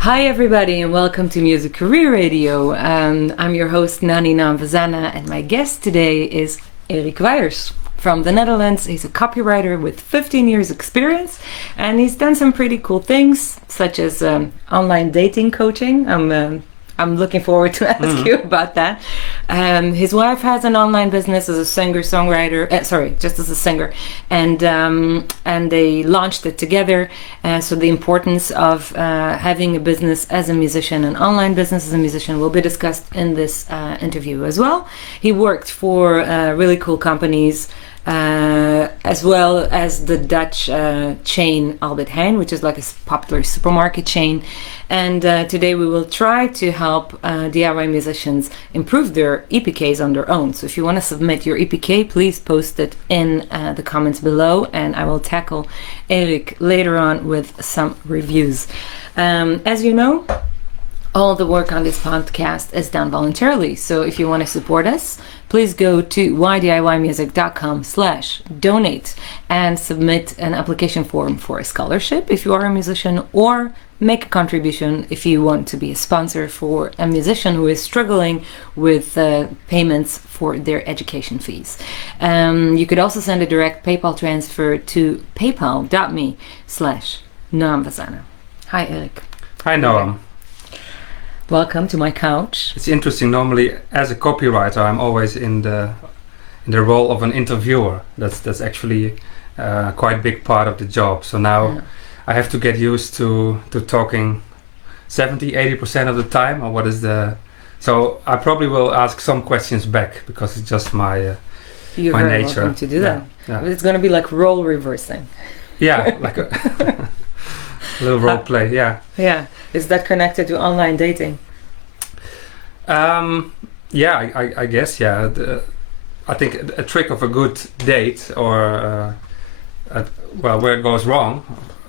Hi everybody and welcome to Music Career Radio. I'm your host Nani Namvazana and my guest today is Erik Weijers from the Netherlands. He's a copywriter with 15 years experience and he's done some pretty cool things such as online dating coaching. I'm looking forward to ask you about that. His wife has an online business as a singer-songwriter, just as a singer, and they launched it together. So the importance of having a business as a musician, an online business as a musician, will be discussed in this interview as well. He worked for really cool companies, as well as the Dutch chain Albert Heijn, which is like a popular supermarket chain. And today we will try to help DIY musicians improve their EPKs on their own. So if you want to submit your EPK, please post it in the comments below, and I will tackle Erik later on with some reviews. As you know, all the work on this podcast is done voluntarily. So if you want to support us, please go to ydiymusic.com/donate and submit an application form for a scholarship if you are a musician, or make a contribution if you want to be a sponsor for a musician who is struggling with payments for their education fees. You could also send a direct PayPal transfer to paypal.me/Noam. Hi Erik. Hi Noam. Welcome to my couch. It's interesting. Normally, as a copywriter, I'm always in the role of an interviewer. That's actually quite a big part of the job. So now I have to get used to talking 70-80% of the time, or what is the... So I probably will ask some questions back because it's just my You're my very nature. welcome to do that. Yeah. It's going to be like role reversing. Yeah, like a little role play. Yeah. Yeah. Is that connected to online dating? Yeah, I guess. Yeah. I think a trick of a good date, or where it goes wrong,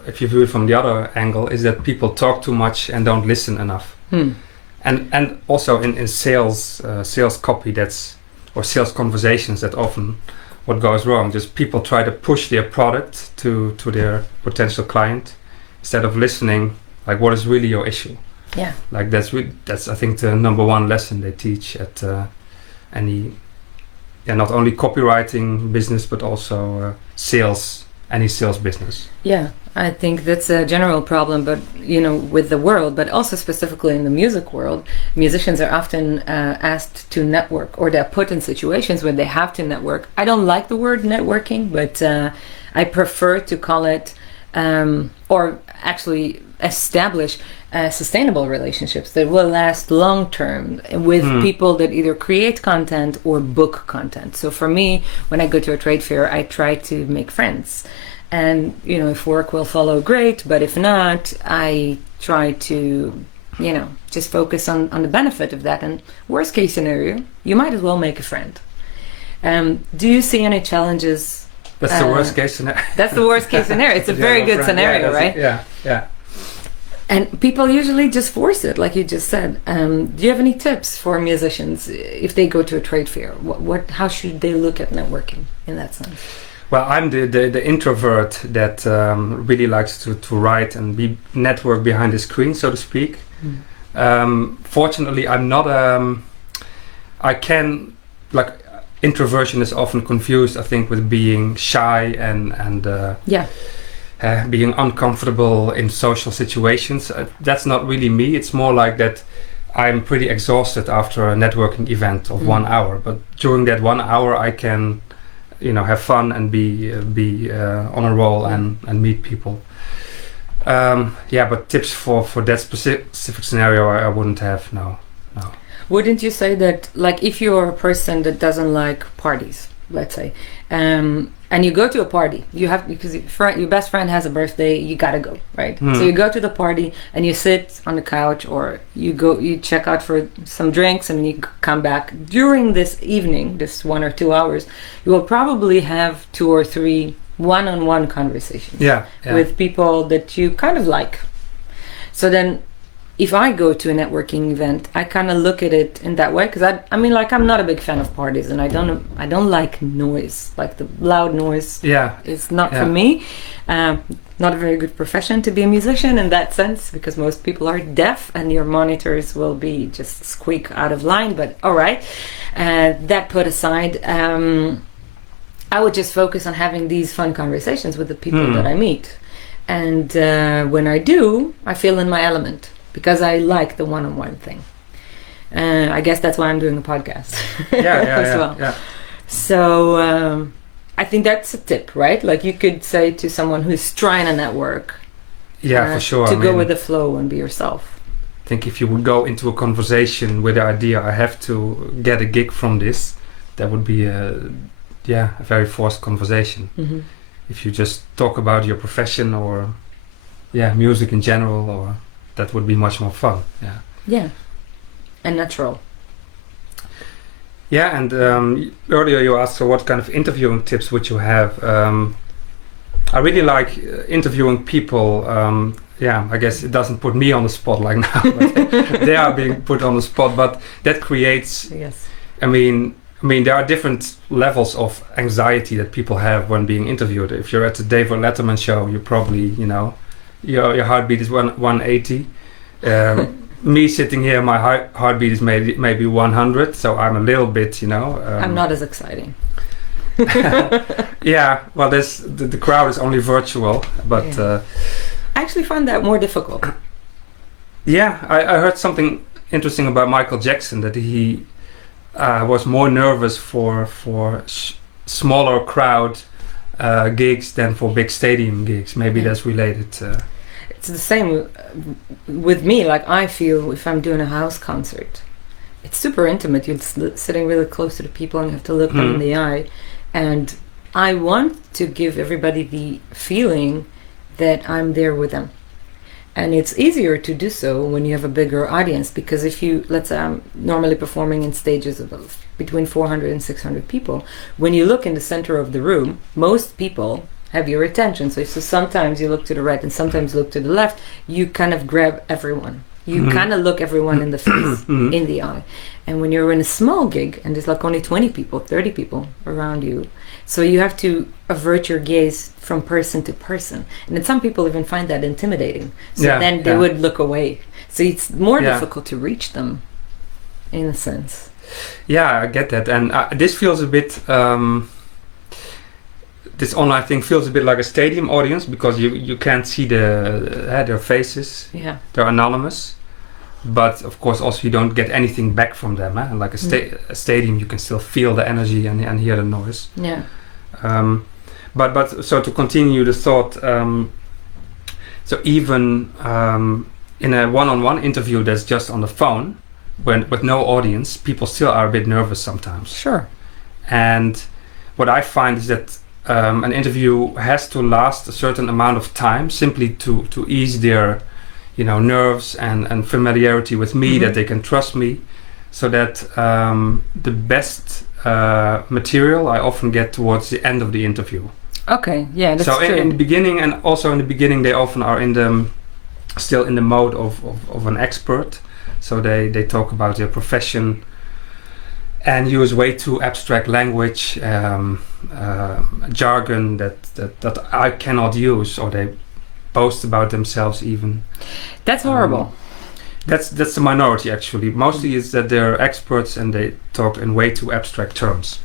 if you view it from the other angle, is that people talk too much and don't listen enough. And also in sales copy, or sales conversations, that often what goes wrong. Just people try to push their product to their potential client instead of listening, like, what is really your issue. Yeah. Like that's I think the number one lesson they teach at not only copywriting business but also any sales business. Yeah, I think that's a general problem, but with the world, but also specifically in the music world, musicians are often asked to network, or they're put in situations where they have to network. I don't like the word networking, but I prefer to call it, or actually establish sustainable relationships that will last long term with people that either create content or book content. So for me, when I go to a trade fair, I try to make friends. And, if work will follow, great. But if not, I try to, just focus on the benefit of that. And worst case scenario, you might as well make a friend. Do you see any challenges? That's the worst case scenario. That's the worst case scenario. It's a very good scenario, right? Yeah. And people usually just force it, like you just said. Do you have any tips for musicians if they go to a trade fair? How should they look at networking in that sense? Well, I'm the introvert that really likes to write and network behind the screen, so to speak. Fortunately, I'm not. Introversion is often confused, I think, with being shy and being uncomfortable in social situations. That's not really me. It's more like that I'm pretty exhausted after a networking event of 1 hour. But during that 1 hour, I can, have fun and be on a roll and meet people. But tips for that specific scenario, I wouldn't have. No. Wouldn't you say that, like, if you're a person that doesn't like parties, let's say, and you go to a party, because your best friend has a birthday, you gotta go, right? So you go to the party and you sit on the couch, or you check out for some drinks, and then you come back. During this evening, this 1 or 2 hours, you will probably have 2 or 3 one-on-one conversations with people that you kind of like. So then if I go to a networking event, I kind of look at it in that way, because I mean, like, I'm not a big fan of parties, and I don't like noise, like the loud noise. Yeah. It's not for me. Not a very good profession to be a musician in that sense, because most people are deaf and your monitors will be just squeak out of line. But all right, that put aside, I would just focus on having these fun conversations with the people that I meet. And when I do, I feel in my element, because I like the one-on-one thing. I guess that's why I'm doing a podcast as well. Yeah. So I think that's a tip, right? Like, you could say to someone who's trying to network, for sure. to go with the flow and be yourself. I think if you would go into a conversation with the idea, I have to get a gig from this, that would be a very forced conversation. Mm-hmm. If you just talk about your profession or music in general, or that would be much more fun. Yeah, and natural. Yeah, and earlier you asked, so what kind of interviewing tips would you have? I really like interviewing people. I guess it doesn't put me on the spot like now, but they are being put on the spot. But that creates. Yes. I mean, there are different levels of anxiety that people have when being interviewed. If you're at the David Letterman show, you probably, your heartbeat is 180. Me sitting here, my heartbeat is maybe 100, so I'm a little bit, I'm not as exciting. Yeah, well, the crowd is only virtual, but I actually find that more difficult. Yeah, I heard something interesting about Michael Jackson, that he was more nervous for smaller crowd gigs than for big stadium gigs. Maybe that's related. It's the same with me. Like, I feel if I'm doing a house concert, it's super intimate. You're sitting really close to the people and you have to look them in the eye. And I want to give everybody the feeling that I'm there with them. And it's easier to do so when you have a bigger audience, because if you, let's say I'm normally performing in stages of between 400 and 600 people, when you look in the center of the room, most people have your attention. So sometimes you look to the right and sometimes look to the left. You kind of grab everyone. You kind of look everyone in the face, in the eye. And when you're in a small gig and there's like only 20 people, 30 people around you, so you have to avert your gaze from person to person. And then some people even find that intimidating. So then they would look away. So it's more difficult to reach them, in a sense. Yeah, I get that. And this feels a bit... this online thing feels a bit like a stadium audience, because you can't see their faces. Yeah, they're anonymous, but of course also you don't get anything back from them. And like a stadium, you can still feel the energy and hear the noise. Yeah. But so to continue the thought, so even in a one-on-one interview that's just on the phone, with no audience, people still are a bit nervous sometimes. Sure. And what I find is that an interview has to last a certain amount of time, simply to ease their, nerves and familiarity with me, that they can trust me, so that the best material I often get towards the end of the interview. Okay, yeah, that's true. So in the beginning, and also in the beginning, they often are still in the mode of an expert. So they talk about their profession and use way too abstract language, jargon that I cannot use, or they boast about themselves even. That's horrible. That's the minority, actually. Mostly is that they're experts and they talk in way too abstract terms.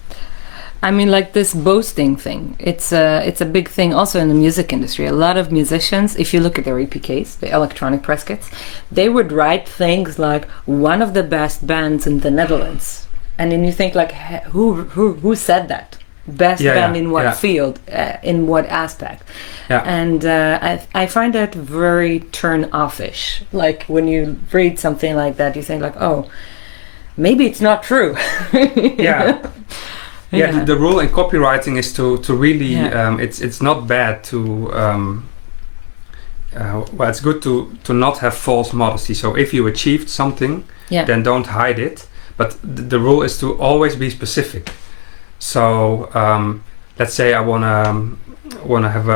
I mean, like this boasting thing, it's a big thing also in the music industry. A lot of musicians, if you look at their EPKs, the electronic press kits, they would write things like one of the best bands in the Netherlands. And then you think, like, who said that? Best band in what field, in what aspect? Yeah. And I find that very turn-off-ish. Like, when you read something like that, you think, like, oh, maybe it's not true. Yeah, the rule in copywriting is to really, it's not bad to, it's good to not have false modesty. So if you achieved something, then don't hide it. But the rule is to always be specific. So let's say I wanna have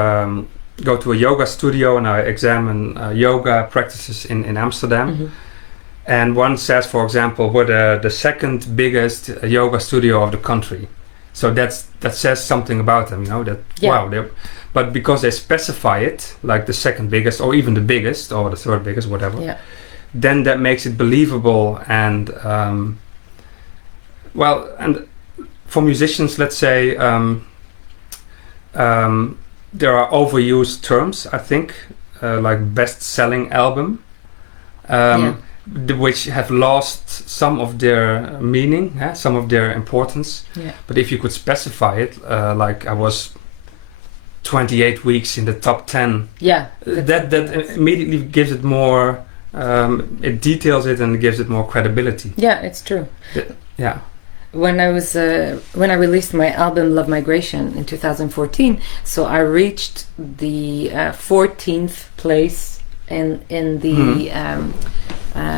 go to a yoga studio and I examine yoga practices in Amsterdam. Mm-hmm. And one says, for example, we're the second biggest yoga studio of the country. So that says something about them, that wow. But because they specify it, like the second biggest, or even the biggest, or the third biggest, whatever, then that makes it believable. And and for musicians, let's say, there are overused terms, I think, like best-selling album. Which have lost some of their meaning, some of their importance. Yeah. But if you could specify it, like I was 28 weeks in the top 10, that immediately gives it more, it details it and gives it more credibility. Yeah, it's true. When I released my album Love Migration in 2014, so I reached the 14th place in the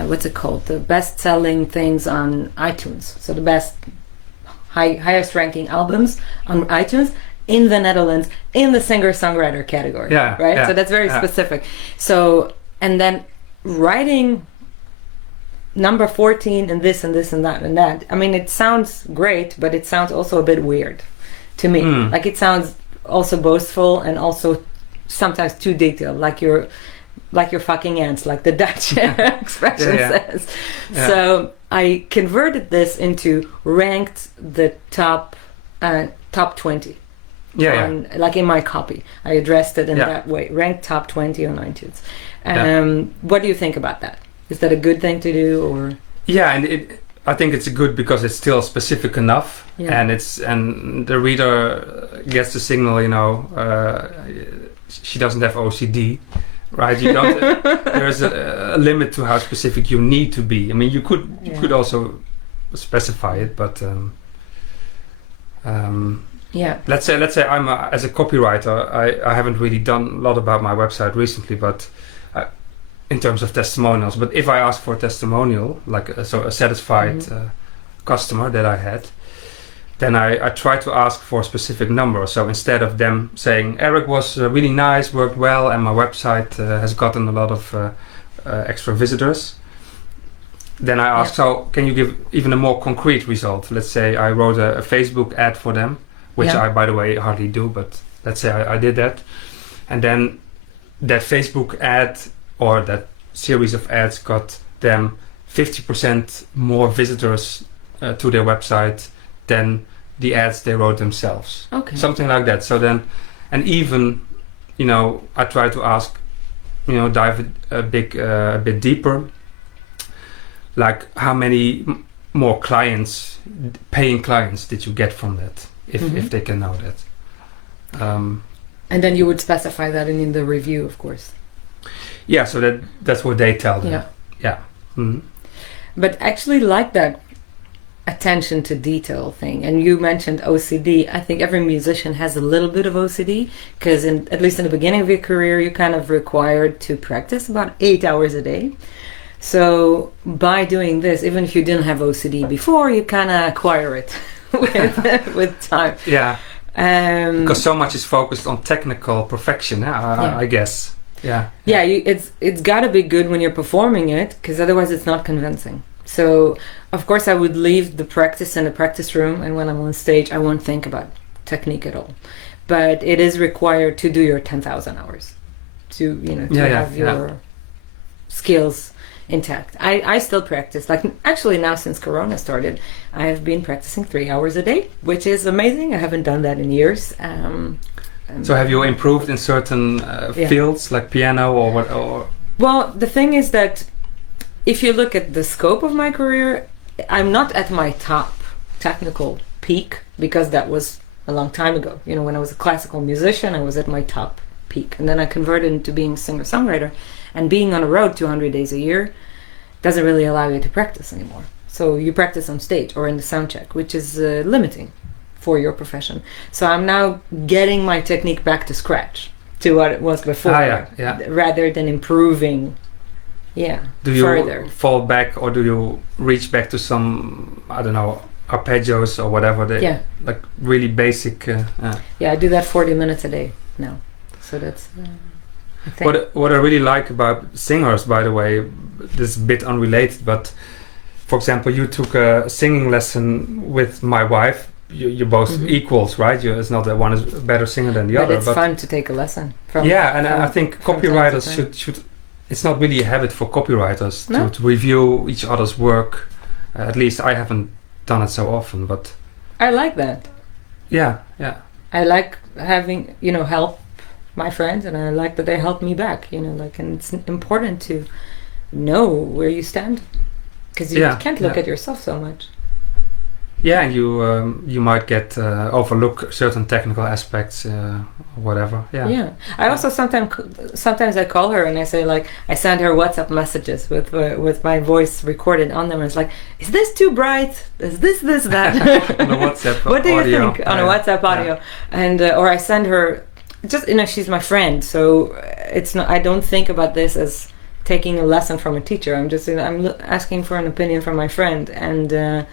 what's it called? The best-selling things on iTunes. So the best, highest ranking albums on iTunes in the Netherlands in the singer-songwriter category. Right? Yeah, so that's very specific. So, and then writing number 14 and this and this and that and that. I mean, it sounds great, but it sounds also a bit weird to me. Like it sounds also boastful and also sometimes too detailed, like your fucking ants, like the Dutch expression says. Yeah. So I converted this into ranked the top 20. Like in my copy, I addressed it in that way. Ranked top 20 on iTunes. What do you think about that? Is that a good thing to do, or? Yeah, and I think it's good because it's still specific enough, and the reader gets the signal. She doesn't have OCD. Right, you don't. There's a limit to how specific you need to be. I mean, you could also specify it, but Let's say I'm as a copywriter, I haven't really done a lot about my website recently, but in terms of testimonials. But if I ask for a testimonial, like a satisfied customer that I had, then I try to ask for a specific number. So instead of them saying, Erik was really nice, worked well, and my website has gotten a lot of extra visitors, then I ask, so can you give even a more concrete result? Let's say I wrote a Facebook ad for them, which I, by the way, hardly do, but let's say I did that. And then that Facebook ad or that series of ads got them 50% more visitors to their website than the ads they wrote themselves. Okay. Something like that. So then, and even, I try to ask, dive a bit deeper, like how many more clients, paying clients, did you get from that, if they can know that. And then you would specify that in the review, of course. Yeah, so that's what they tell them. Yeah. Mm-hmm. But actually, like that attention to detail thing, and you mentioned OCD. I think every musician has a little bit of OCD, because at least in the beginning of your career, you're kind of required to practice about 8 hours a day. So by doing this, even if you didn't have OCD before, you kind of acquire it with time. Yeah. Because so much is focused on technical perfection, I guess. Yeah. Yeah, it's got to be good when you're performing it, because otherwise it's not convincing. So, of course, I would leave the practice in the practice room, and when I'm on stage, I won't think about technique at all. But it is required to do your 10,000 hours to have your skills intact. I still practice. Like, actually, now since Corona started, I have been practicing 3 hours a day, which is amazing. I haven't done that in years. So have you improved in certain fields, like piano or what? Or? Well, the thing is that if you look at the scope of my career, I'm not at my top technical peak, because that was a long time ago. When I was a classical musician, I was at my top peak. And then I converted into being a singer-songwriter. And being on the road 200 days a year doesn't really allow you to practice anymore. So you practice on stage or in the sound check, which is limiting for your profession. So I'm now getting my technique back to scratch, to what it was before, rather than improving do you further. Fall back, or do you reach back to some, I don't know, arpeggios or whatever, like really basic? I do that 40 minutes a day now. So that's I think. What I really like about singers, by the way, this is a bit unrelated, but for example, you took a singing lesson with my wife. You're both equals, right? It's not that one is a better singer than the other. But it's fun to take a lesson from. Yeah, and I think copywriters should. It's not really a habit for copywriters to review each other's work. At least I haven't done it so often, but I like that. Yeah. I like having help my friends, and I like that they help me back. And it's important to know where you stand, because you can't look at yourself so much. Yeah, and you might get overlook certain technical aspects or whatever. Yeah. I also sometimes I call her and I say, like, I send her WhatsApp messages with my voice recorded on them. And it's like, is this too bright? Is this that? On a WhatsApp what do you audio. think on a WhatsApp audio? And or I send her just she's my friend, so it's not. I don't think about this as taking a lesson from a teacher. I'm just I'm asking for an opinion from my friend, and.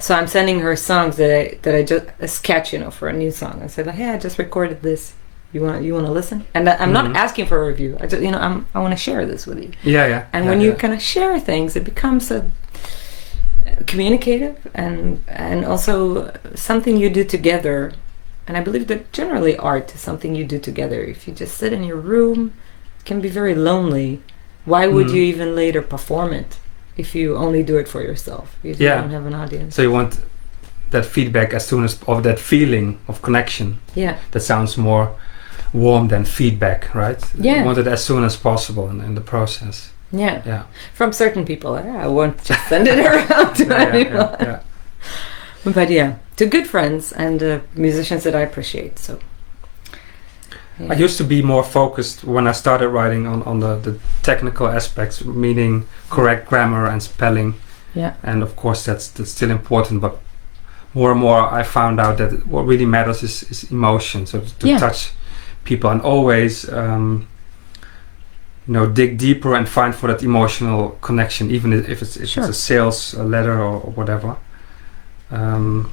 So I'm sending her songs that I just a sketch, for a new song. I said, like, hey, I just recorded this. You want to listen? And I'm not asking for a review. I just I want to share this with you. Yeah. And when you kind of share things, it becomes a communicative and also something you do together. And I believe that generally art is something you do together. If you just sit in your room, it can be very lonely. Why would you even later perform it? If you only do it for yourself, if you don't have an audience. So you want that feedback as soon as, of that feeling of connection. Yeah. That sounds more warm than feedback, right? Yeah. You want it as soon as possible in the process. Yeah. Yeah. From certain people, I won't just send it around to anyone. Yeah. But to good friends and musicians that I appreciate. So. Yeah. I used to be more focused when I started writing on the technical aspects, meaning correct grammar and spelling. Yeah. And of course that's still important, but more and more I found out that what really matters is emotion. So to touch people and always dig deeper and find for that emotional connection, even if it's a sales letter or whatever. I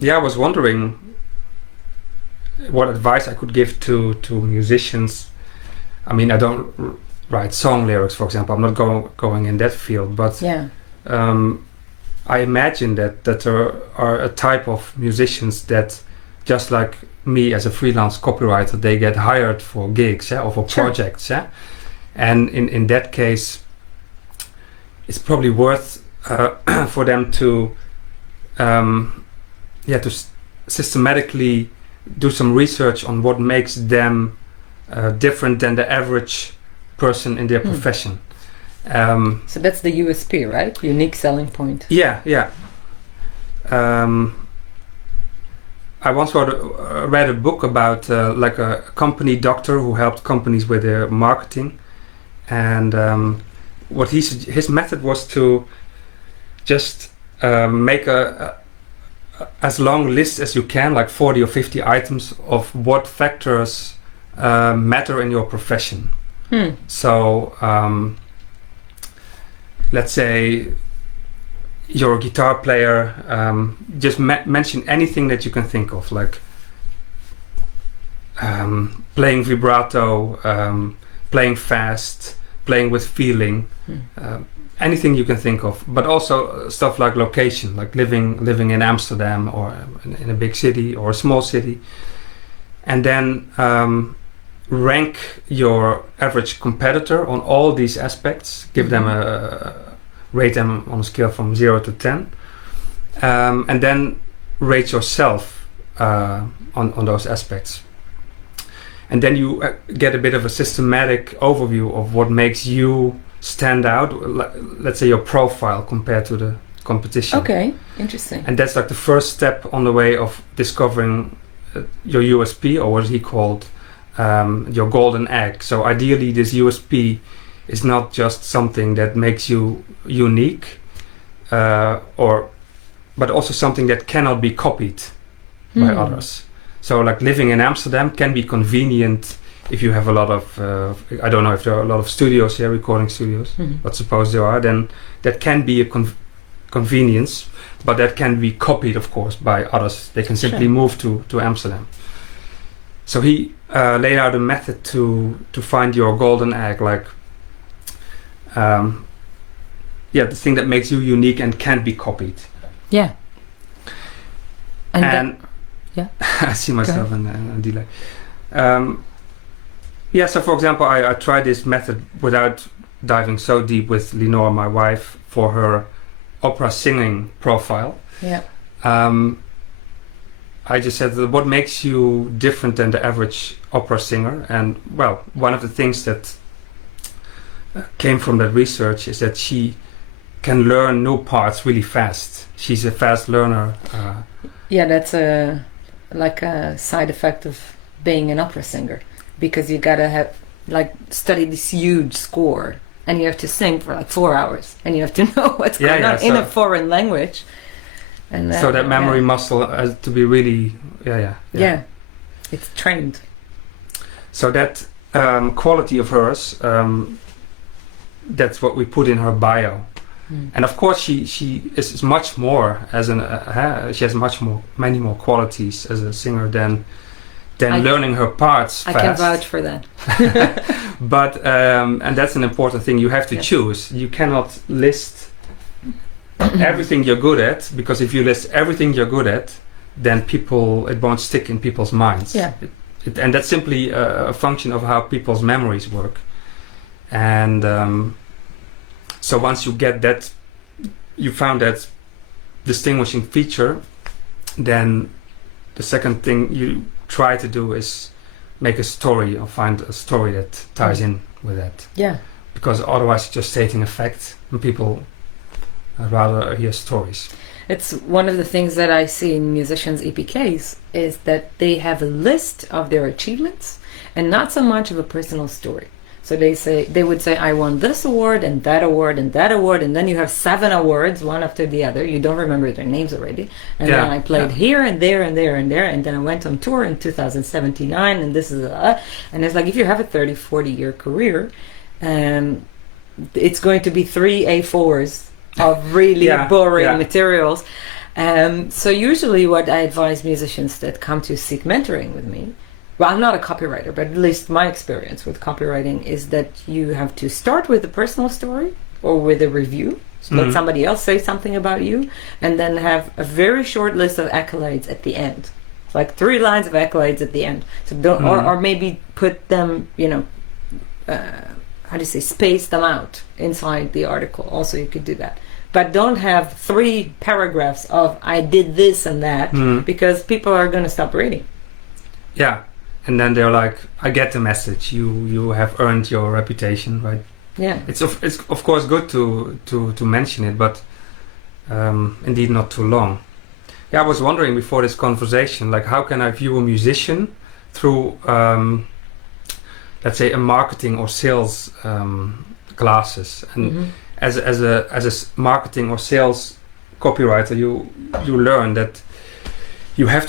was wondering what advice I could give to musicians. I mean, I don't write song lyrics, for example. I'm not going in that field, but I imagine that there are a type of musicians that, just like me as a freelance copywriter, they get hired for gigs or for projects. Yeah? And in that case, it's probably worth for them to systematically do some research on what makes them different than the average person in their profession. So that's the USP, right? Unique selling point. Yeah. I once read a book about like a company doctor who helped companies with their marketing, and what his method was to just make as long list as you can, like 40 or 50 items of what factors matter in your profession. So let's say you're a guitar player, just mention anything that you can think of, like playing vibrato, playing fast, playing with feeling, anything you can think of, but also stuff like location, like living in Amsterdam or in a big city or a small city, and then rank your average competitor on all these aspects, give them rate them on a scale from 0 to 10, and then rate yourself on those aspects. And then you get a bit of a systematic overview of what makes you stand out, let's say your profile compared to the competition. Okay, interesting. And that's like the first step on the way of discovering your USP, or what he called your golden egg. So ideally this USP is not just something that makes you unique, but also something that cannot be copied by others. So like living in Amsterdam can be convenient if you have a lot of, I don't know if there are a lot of studios here, recording studios, but suppose there are, then that can be a convenience, but that can be copied, of course, by others. They can simply move to Amsterdam. So he laid out a method to find your golden egg, like the thing that makes you unique and can't be copied. Yeah. And yeah. I see myself in a delay. So for example, I tried this method without diving so deep with Lenore, my wife, for her opera singing profile. Yeah. I just said, what makes you different than the average opera singer? And well, one of the things that came from that research is that she can learn new parts really fast. She's a fast learner. That's a side effect of being an opera singer, because you gotta have study this huge score, and you have to sing for 4 hours, and you have to know what's going on in a foreign language. And so that memory muscle has to be really it's trained. So that quality of hers, that's what we put in her bio. And of course she is much more as an she has many more qualities as a singer than learning her parts fast. I can vouch for that. But and that's an important thing. You have to choose. You cannot list everything you're good at, because if you list everything you're good at, then it won't stick in people's minds. Yeah. And that's simply a function of how people's memories work. And so once you get that, you found that distinguishing feature, then the second thing you try to do is make a story, or find a story that ties in with that. Yeah. Because otherwise you're just stating a fact, and people rather hear stories. It's one of the things that I see in musicians' EPKs is that they have a list of their achievements and not so much of a personal story. So they would say, I won this award and that award and that award, and then you have 7 awards, one after the other. You don't remember their names already. And then I played here and there and there and there, and then I went on tour in 2079, and this is and it's if you have a 30, 40-year career, it's going to be 3 A4s of really boring materials. So usually what I advise musicians that come to seek mentoring with me, well, I'm not a copywriter, but at least my experience with copywriting is that you have to start with a personal story or with a review. So let somebody else say something about you, and then have a very short list of accolades at the end. 3 lines of accolades at the end. So don't, or maybe put them, space them out inside the article. Also, you could do that. But don't have 3 paragraphs of I did this and that, because people are going to stop reading. Yeah. And then they're like, I get the message. You have earned your reputation, right? Yeah. It's of course good to mention it, but indeed not too long. Yeah, I was wondering before this conversation, how can I view a musician through, let's say, a marketing or sales glasses? And as a marketing or sales copywriter, you learn that you have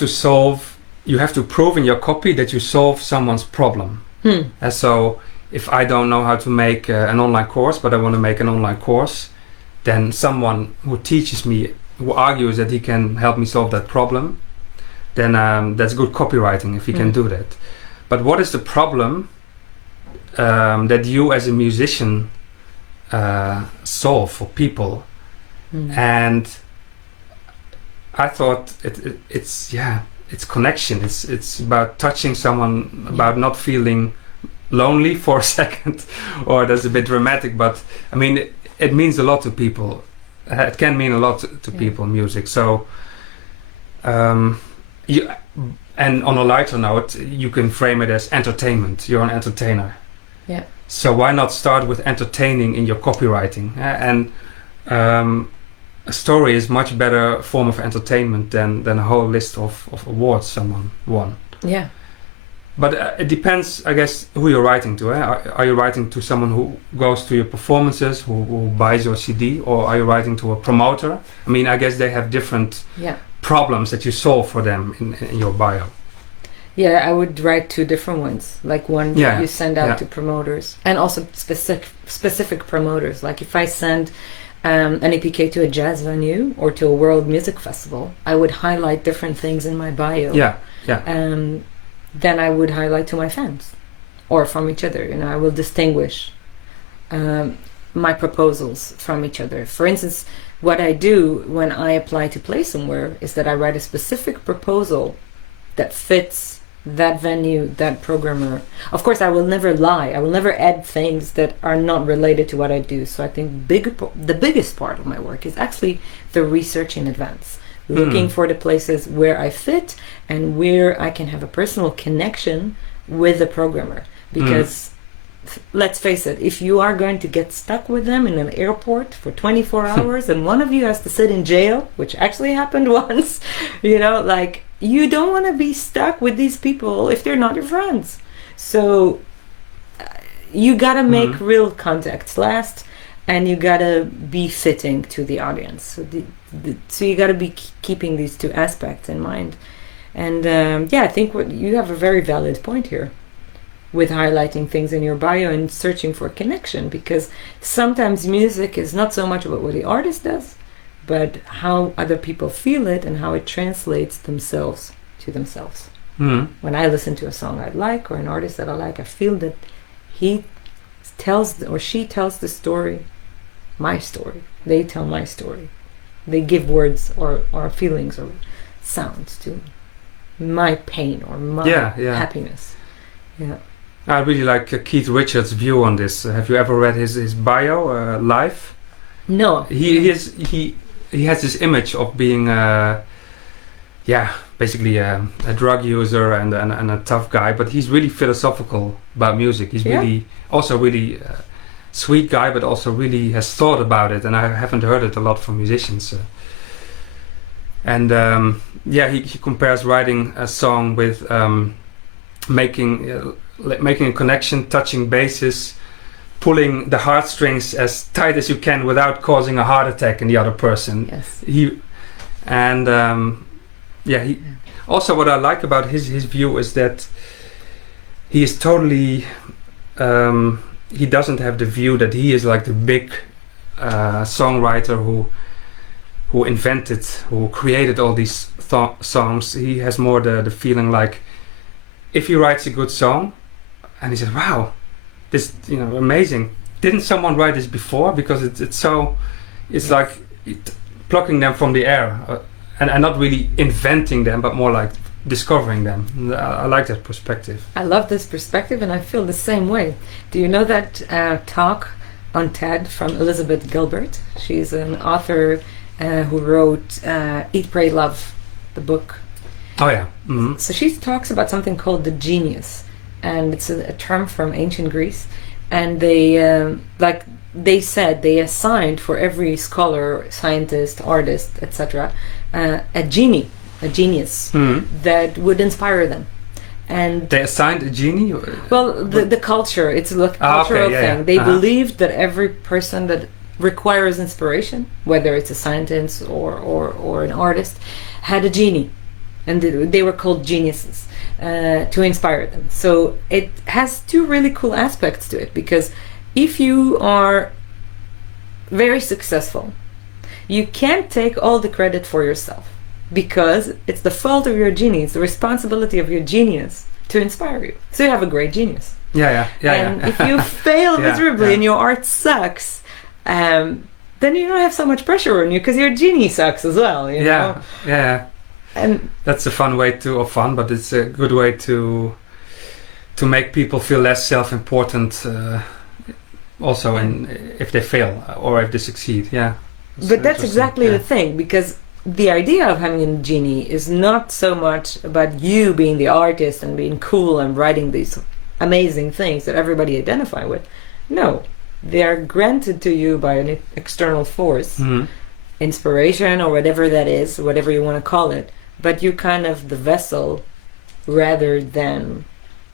to prove in your copy that you solve someone's problem. And so if I don't know how to make an online course, but I want to make an online course, then someone who teaches me, who argues that he can help me solve that problem, then that's good copywriting if he can do that. But what is the problem that you as a musician solve for people? And I thought it's connection. It's about touching someone, about not feeling lonely for a second, or that's a bit dramatic, but I mean it means a lot to people. It can mean a lot to people, music. So and on a lighter note, you can frame it as entertainment. You're an entertainer. Yeah. So why not start with entertaining in your copywriting? And a story is much better form of entertainment than a whole list of awards someone won. Yeah. But it depends, I guess, who you're writing to. Are you writing to someone who goes to your performances, who buys your CD, or are you writing to a promoter? I mean, I guess they have different problems that you solve for them in your bio. Yeah, I would write 2 different ones. One you send out to promoters, and also specific promoters. If I send an EPK to a jazz venue or to a world music festival, I would highlight different things in my bio. then I would highlight to my fans or from each other. I will distinguish my proposals from each other. For instance, what I do when I apply to play somewhere is that I write a specific proposal that fits that venue, that programmer. Of course, I will never lie. I will never add things that are not related to what I do. So I think the biggest part of my work is actually the research in advance. Looking for the places where I fit and where I can have a personal connection with the programmer. Because let's face it, if you are going to get stuck with them in an airport for 24 hours and one of you has to sit in jail, which actually happened once, you don't want to be stuck with these people if they're not your friends. So you gotta make real contacts last, and you gotta be fitting to the audience. So you gotta be keeping these two aspects in mind. And I think you have a very valid point here with highlighting things in your bio and searching for connection, because sometimes music is not so much about what the artist does, but how other people feel it and how it translates themselves to themselves. When I listen to a song I like or an artist that I like, I feel that he tells or she tells the story, my story. They tell my story. They give words or feelings or sounds to my pain or my happiness. Yeah. I really like Keith Richards' view on this. Have you ever read his bio, Life? No. He has this image of being, basically a drug user and a tough guy, but he's really philosophical about music. He's really sweet guy, but also really has thought about it, and I haven't heard it a lot from musicians. He compares writing a song with making a connection, touching bases, pulling the heartstrings as tight as you can without causing a heart attack in the other person. Yes. Also what I like about his view is that he is totally he doesn't have the view that he is like the big songwriter who invented, who created all these songs. He has more the feeling like, if he writes a good song and he says, wow, this amazing, didn't someone write this before? Because it's like plucking them from the air, and not really inventing them, but more like discovering them. I like that perspective. I love this perspective, and I feel the same way. Do you know that talk on TED from Elizabeth Gilbert? She's an author who wrote Eat, Pray, Love, the book. Oh yeah. So she talks about something called the genius, and it's a term from ancient Greece, and they assigned for every scholar, scientist, artist, etc., a genius that would inspire them. And they assigned a genie? Well, the culture, it's a cultural thing. They believed that every person that requires inspiration, whether it's a scientist or an artist, had a genie. And they were called geniuses to inspire them. So it has two really cool aspects to it, because if you are very successful, you can't take all the credit for yourself, because it's the fault of your genie, it's the responsibility of your genius to inspire you. So you have a great genius. And if you fail miserably and your art sucks, then you don't have so much pressure on you, because your genie sucks as well. You know? And that's a fun way but it's a good way to make people feel less self-important, also if they fail or if they succeed. But that's exactly the thing, because the idea of having a genie is not so much about you being the artist and being cool and writing these amazing things that everybody identify with. No, they are granted to you by an external force, inspiration or whatever that is, whatever you want to call it. But you're kind of the vessel rather than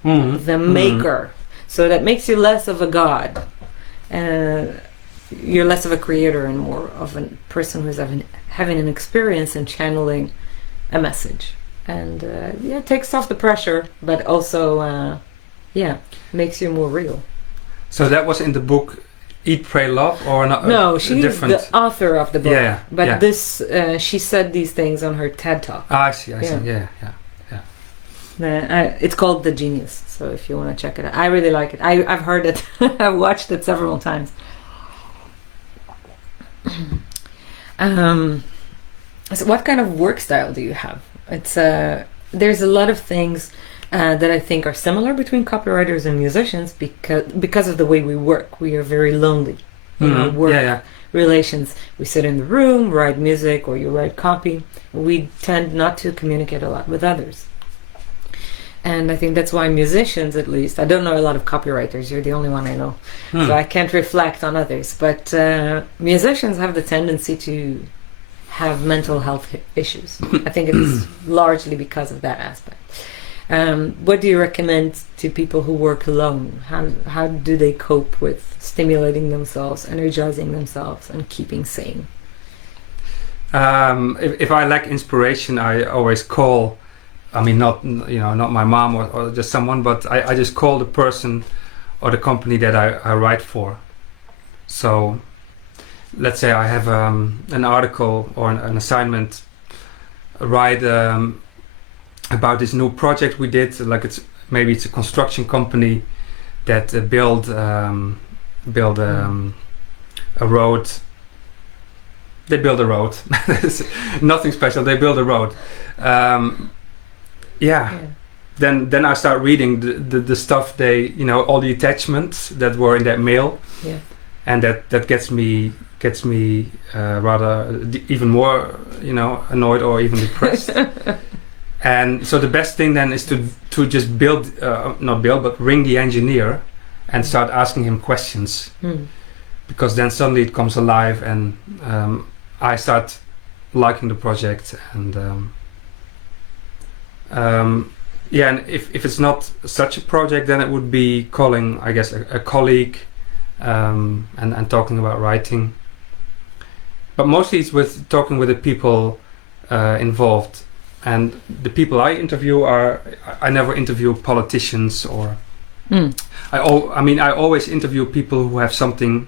the maker. So that makes you less of a god. You're less of a creator and more of a person who's having an experience and channeling a message. And it takes off the pressure, but also makes you more real. So that was in the book Eat, Pray, Love, or not? No, she's the author of the book. But this she said these things on her TED Talk. I see. Yeah. It's called The Genius. So if you want to check it out, I really like it. I've heard it. I've watched it several times. So what kind of work style do you have? It's there's a lot of things that I think are similar between copywriters and musicians because of the way we work. We are very lonely in our work relations. We sit in the room, write music, or you write copy. We tend not to communicate a lot with others. And I think that's why musicians, at least, I don't know a lot of copywriters, you're the only one I know, so I can't reflect on others, but musicians have the tendency to have mental health issues. I think it's largely because of that aspect. What do you recommend to people who work alone? How do they cope with stimulating themselves, energizing themselves, and keeping sane? If I lack inspiration, I always call. I mean, not my mom or just someone, but I just call the person or the company that I write for. So, let's say I have an article or an assignment, write about this new project we did. Like maybe it's a construction company that build a road. They build a road. Nothing special. They build a road. Then I start reading the stuff they, all the attachments that were in that mail, and that gets me rather even more annoyed or even depressed. And so the best thing then is to just not build, but ring the engineer and start asking him questions, because then suddenly it comes alive, and I start liking the project. And and if it's not such a project, then it would be calling, I guess, a colleague and talking about writing. But mostly it's with talking with the people involved. And the people I interview I never interview politicians or... I always interview people who have something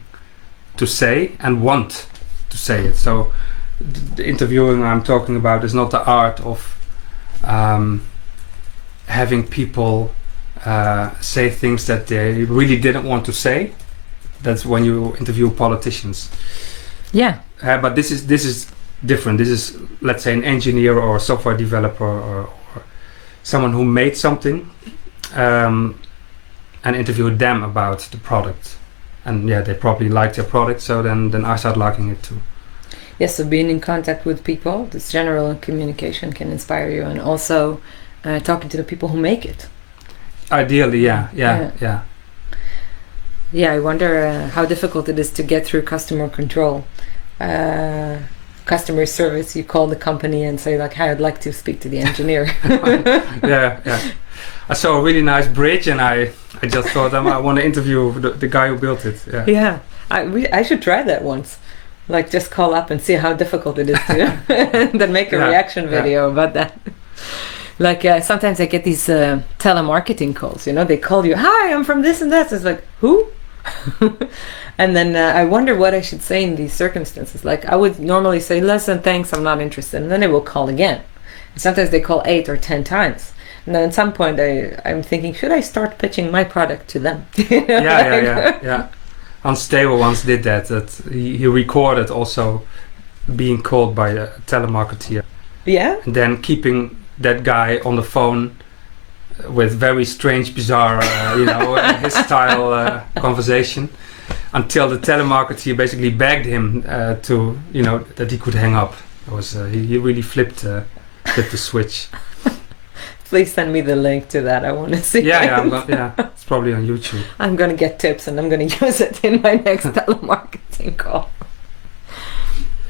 to say and want to say it. So the interviewing I'm talking about is not the art of having people say things that they really didn't want to say. That's when you interview politicians. Yeah. But this is different. This is, let's say, an engineer or a software developer or someone who made something, and interview them about the product. And they probably like their product, so then I start liking it too. Yes, so being in contact with people, this general communication can inspire you, and also talking to the people who make it. Ideally, yeah. Yeah, I wonder how difficult it is to get through customer control. Customer service, you call the company and say like, "Hey, I'd like to speak to the engineer." Yeah. I saw a really nice bridge, and I just thought I want to interview the guy who built it. Yeah. I should try that once. Like, just call up and see how difficult it is to and then make a reaction video about that. Like, sometimes I get these telemarketing calls, they call you, "Hi, I'm from this and that." It's like, who? And then I wonder what I should say in these circumstances. Like, I would normally say, "Listen, thanks, I'm not interested." And then they will call again. And sometimes they call 8 or 10 times. And then at some point I'm thinking, should I start pitching my product to them? Yeah. Unstable once did that he recorded also being called by a telemarketer. Yeah? And then keeping that guy on the phone with very strange, bizarre, his style conversation, until the telemarketer basically begged him to, that he could hang up. It was he really flipped the switch. Please send me the link to that. I want to see. Yeah, it's probably on YouTube. I'm going to get tips and I'm going to use it in my next telemarketing call.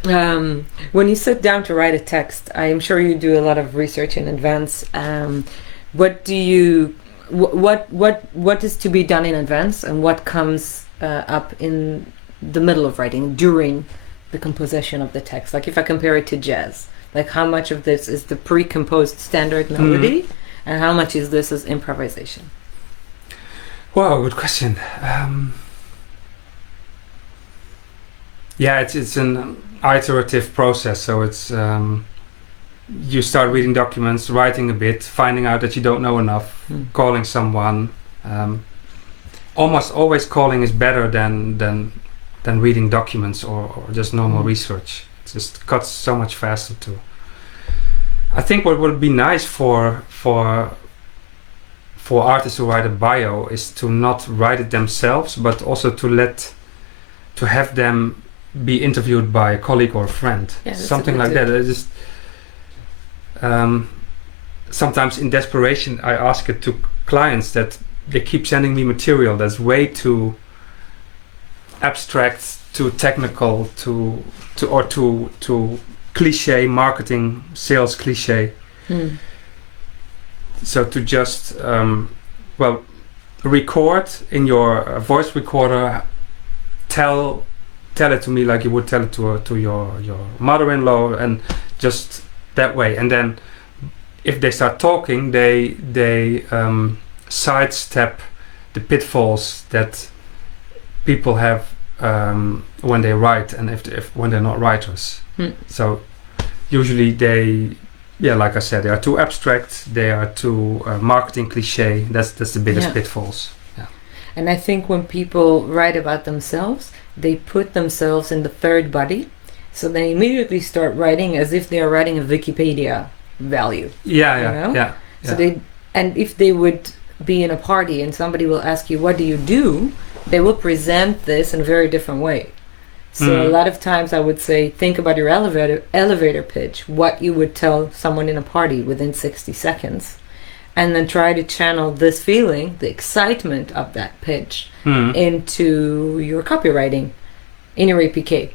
When you sit down to write a text, I am sure you do a lot of research in advance. What is to be done in advance, and what comes up in the middle of writing during the composition of the text? Like, if I compare it to jazz, like, how much of this is the pre-composed standard melody, and how much is this as improvisation? Wow, good question. It's an iterative process, so it's you start reading documents, writing a bit, finding out that you don't know enough, calling someone. Almost always calling is better than reading documents or just normal research. It just cuts so much faster too. I think what would be nice for artists who write a bio is to not write it themselves, but also to have them be interviewed by a colleague or a friend. Yeah, something like that. I just sometimes in desperation I ask it to clients that they keep sending me material that's way too abstract, too technical, too cliche marketing, sales cliche. So to just record in your voice recorder, tell it to me like you would tell it to your mother-in-law, and just that way. And then if they start talking, they sidestep the pitfalls that people have when they write, and if when they're not writers. So usually like I said, they are too abstract, they are too marketing cliche. That's the biggest pitfalls. Yeah. And I think when people write about themselves, they put themselves in the third body, so they immediately start writing as if they are writing a Wikipedia value. Yeah. So and if they would be in a party and somebody will ask you, what do you do? They will present this in a very different way. So a lot of times I would say, think about your elevator pitch, what you would tell someone in a party within 60 seconds. And then try to channel this feeling, the excitement of that pitch, into your copywriting, in your APK.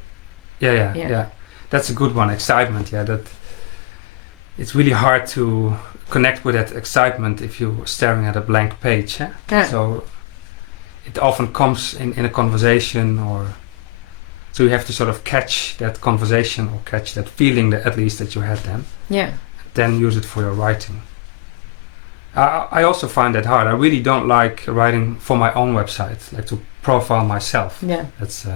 Yeah. That's a good one, excitement. Yeah, that it's really hard to connect with that excitement if you're staring at a blank page. Yeah. So it often comes in a conversation, or so you have to sort of catch that conversation or catch that feeling that at least that you had then. Yeah. Then use it for your writing. I also find that hard. I really don't like writing for my own website, like to profile myself. Yeah. That's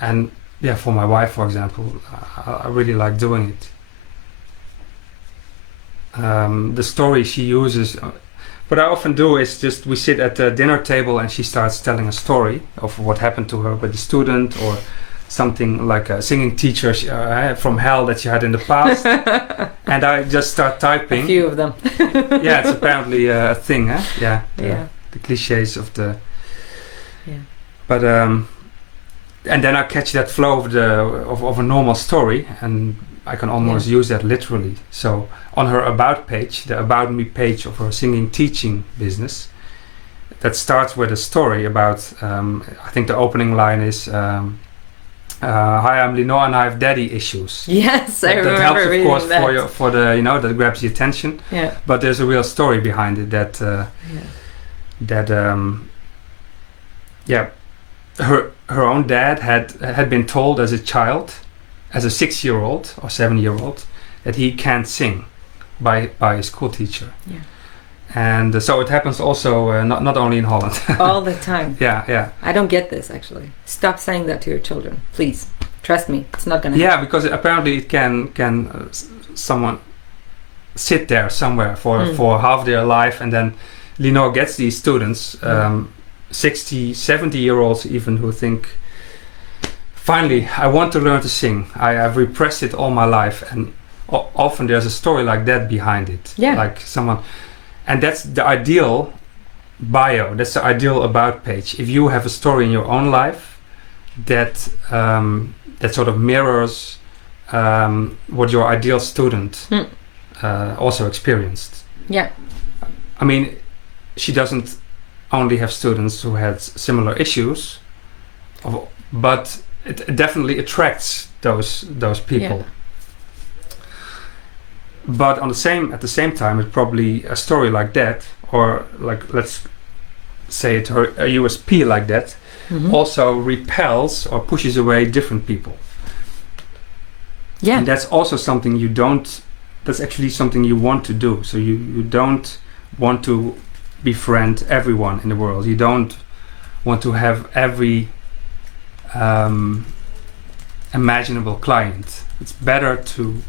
and yeah, for my wife, for example, I really like doing it. The story she uses, what I often do is just we sit at the dinner table and she starts telling a story of what happened to her with the student, or something like a singing teacher from hell that she had in the past. And I just start typing. A few of them. Yeah, it's apparently a thing, huh? Yeah. The cliches of the... Yeah. But, and then I catch that flow of a normal story, and I can almost use that literally. So on her about page, the about me page of her singing teaching business, that starts with a story about, I think the opening line is, hi, I'm Lenore and I have daddy issues. Yes, I remember that helps, of course, that. for the that grabs the attention. Yeah. But there's a real story behind it that her own dad had been told as a child, as a 6-year-old or 7-year-old, that he can't sing by his school teacher. Yeah. And so it happens also not only in Holland. All the time. Yeah. I don't get this, actually. Stop saying that to your children, please. Trust me, it's not going to happen. Yeah, because apparently it can someone sit there somewhere for half their life, and then Lenore gets these students, 60, 70-year-olds even, who think, finally, I want to learn to sing. I have repressed it all my life, and often there's a story like that behind it. Yeah. Like someone... And that's the ideal bio, that's the ideal about page. If you have a story in your own life that sort of mirrors what your ideal student also experienced. Yeah. I mean, she doesn't only have students who had similar issues, but it definitely attracts those people. Yeah. But at the same time, it's probably a story like that, or like, let's say it, a USP like that, also repels or pushes away different people. Yeah. And that's also something that's actually something you want to do. So you don't want to befriend everyone in the world. You don't want to have every imaginable client. It's better to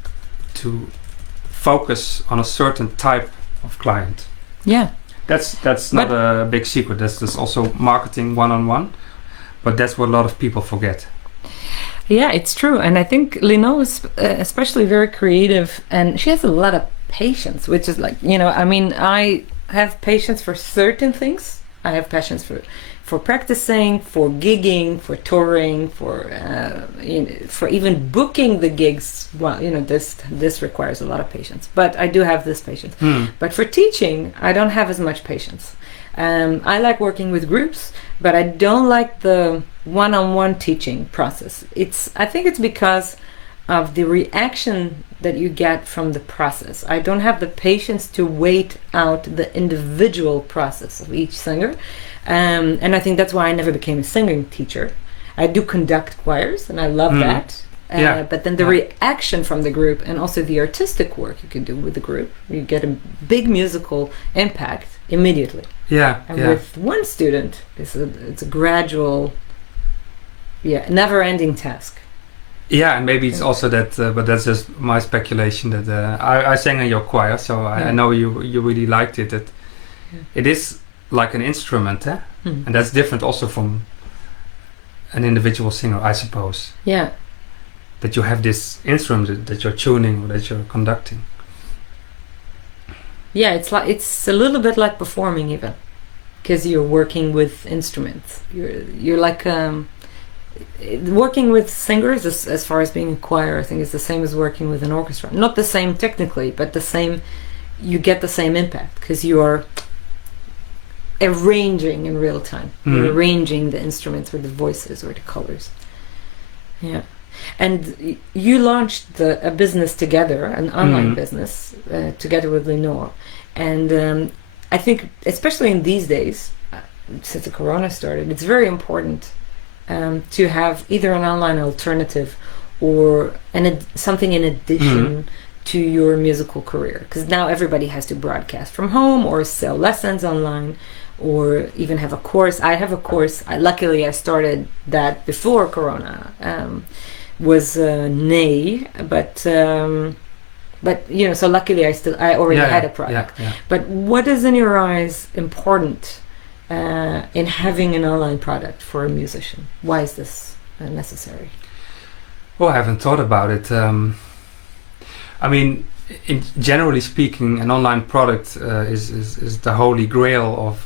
focus on a certain type of client. Yeah. That's not a big secret. That's also marketing one-on-one, but that's what a lot of people forget. Yeah, it's true. And I think Lino is especially very creative, and she has a lot of patience, which is like, I mean, I have patience for certain things. I have patience for practicing, for gigging, for touring, for even booking the gigs. Well, this requires a lot of patience, but I do have this patience. But for teaching, I don't have as much patience. I like working with groups, but I don't like the one-on-one teaching process. I think it's because of the reaction that you get from the process. I don't have the patience to wait out the individual process of each singer. And I think that's why I never became a singing teacher. I do conduct choirs, and I love that. But then the reaction from the group, and also the artistic work you can do with the group, you get a big musical impact immediately. With one student, it's a gradual, never-ending task. Yeah, and maybe it's also that, but that's just my speculation, that I sang in your choir, so I know you really liked it. It is like an instrument, and that's different also from an individual singer, I suppose. Yeah. That you have this instrument that you're tuning or that you're conducting. Yeah, it's a little bit like performing even, because you're working with instruments. You're like working with singers as far as being a choir. I think is the same as working with an orchestra. Not the same technically, but the same. You get the same impact because you are arranging in real time. You're arranging the instruments or the voices or the colors. Yeah. And you launched a business together, an online business, together with Lenore. And I think, especially in these days, since the corona started, it's very important to have either an online alternative or something in addition to your musical career. Because now everybody has to broadcast from home or sell lessons online or even have a course. I have a course. Luckily, I started that before corona. Was nay, but so luckily I already had a product. But what is in your eyes important in having an online product for a musician? Why is this necessary? Well, I haven't thought about it. I mean, generally speaking, an online product is the holy grail of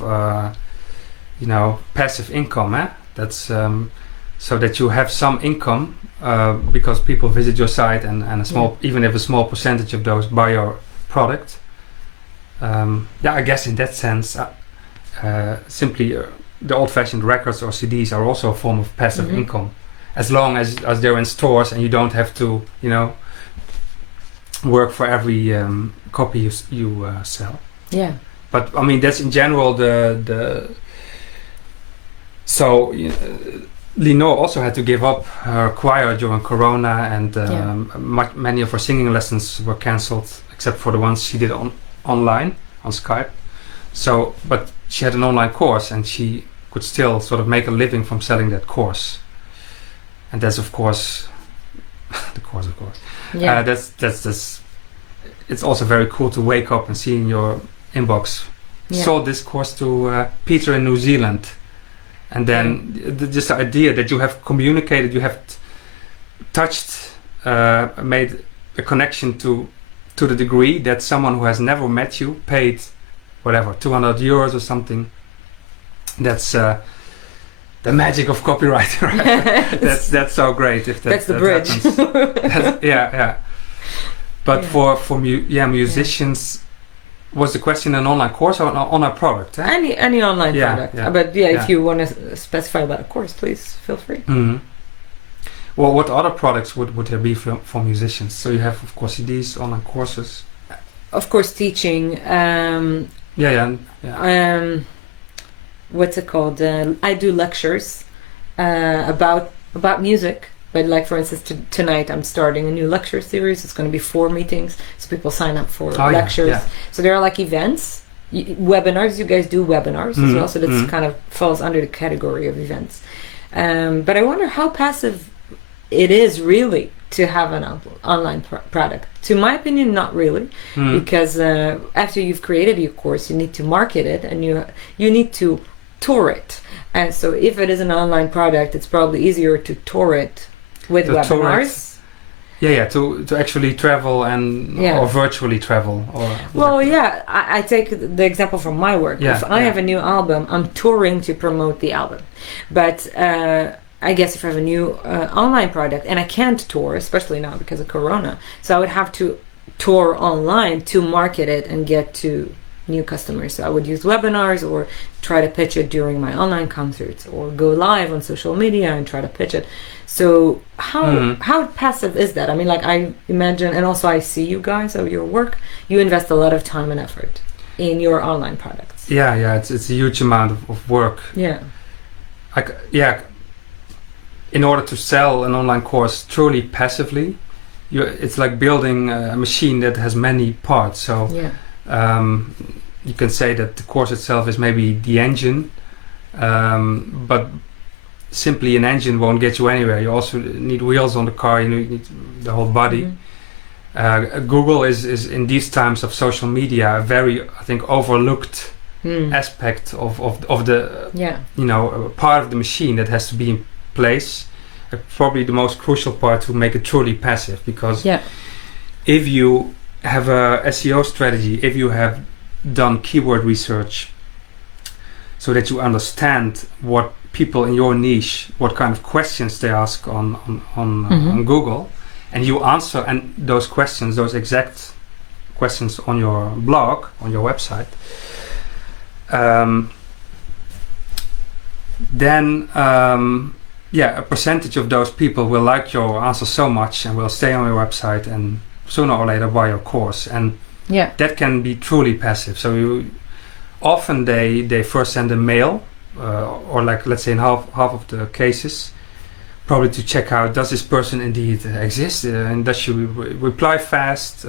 passive income. That's so that you have some income. Because people visit your site and even if a small percentage of those buy your product. I guess in that sense, simply the old-fashioned records or CDs are also a form of passive income, as long as they're in stores and you don't have to, work for every copy you sell. Yeah. But I mean, that's in general Lenore also had to give up her choir during Corona, and many of her singing lessons were cancelled, except for the ones she did online on Skype. So, but she had an online course, and she could still sort of make a living from selling that course. And that's of course the course, of course. Yeah. That's. It's also very cool to wake up and see in your inbox. Sold this course to Peter in New Zealand. And then just the idea that you have communicated, you have touched, made a connection to the degree that someone who has never met you paid, whatever, 200 euros or something. That's the magic of copywriter. Right? That's so great. If that's the bridge. Happens. But for musicians. Was the question an online course or an online product? Any online product. But if you want to specify about a course, please feel free. Well, what other products would there be for musicians? So you have, of course, CDs, online courses. Of course, teaching. What's it called? I do lectures about music. But like, for instance, tonight I'm starting a new lecture series. It's going to be 4 meetings, so people sign up for lectures. Yeah. So there are like events, webinars. You guys do webinars as well, so that's kind of falls under the category of events. But I wonder how passive it is really to have an online product. To my opinion, not really, because after you've created your course, you need to market it and you need to tour it. And so if it is an online product, it's probably easier to tour it with webinars. To actually travel and or virtually travel. I take the example from my work. If I have a new album, I'm touring to promote the album. But I guess if I have a new online product, and I can't tour, especially now because of Corona, so I would have to tour online to market it and get to new customers. So I would use webinars or try to pitch it during my online concerts, or go live on social media and try to pitch it. So how passive is that? I mean, like, I imagine, and also I see you guys, your work, you invest a lot of time and effort in your online products. It's a huge amount of work. In order to sell an online course truly passively, it's like building a machine that has many parts. So you can say that the course itself is maybe the engine, but simply an engine won't get you anywhere. You also need wheels on the car, you need the whole body. Google is in these times of social media a very, I think, overlooked aspect of the part of the machine that has to be in place. Probably the most crucial part to make it truly passive, because if you have a SEO strategy, if you have done keyword research so that you understand what people in your niche, what kind of questions they ask on Google, and you answer and those questions, those exact questions on your blog, on your website, then a percentage of those people will like your answer so much and will stay on your website and sooner or later buy your course. And that can be truly passive. So often they first send a mail, or like, let's say in half of the cases, probably to check out, does this person indeed exist, and does she reply fast?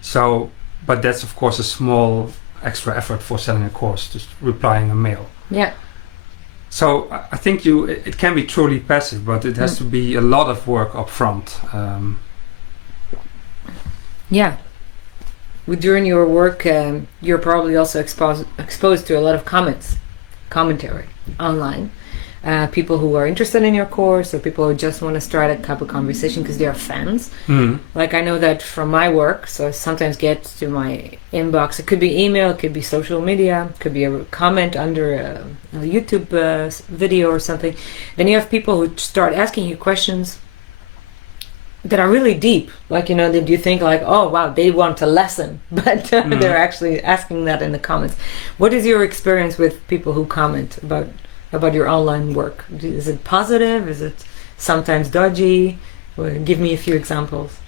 So, but that's of course a small extra effort for selling a course, just replying a mail. So I think it can be truly passive, but it has to be a lot of work up front. During your work, you're probably also exposed to a lot of commentary online. People who are interested in your course, or people who just want to start a couple conversation because they are fans. Like, I know that from my work, so I sometimes get to my inbox, it could be email, it could be social media, it could be a comment under a YouTube video or something. Then you have people who start asking you questions that are really deep, like, that you think like, oh wow, they want a lesson, but they're actually asking that in the comments. What is your experience with people who comment about your online work? Is it positive? Is it sometimes dodgy? Well, give me a few examples.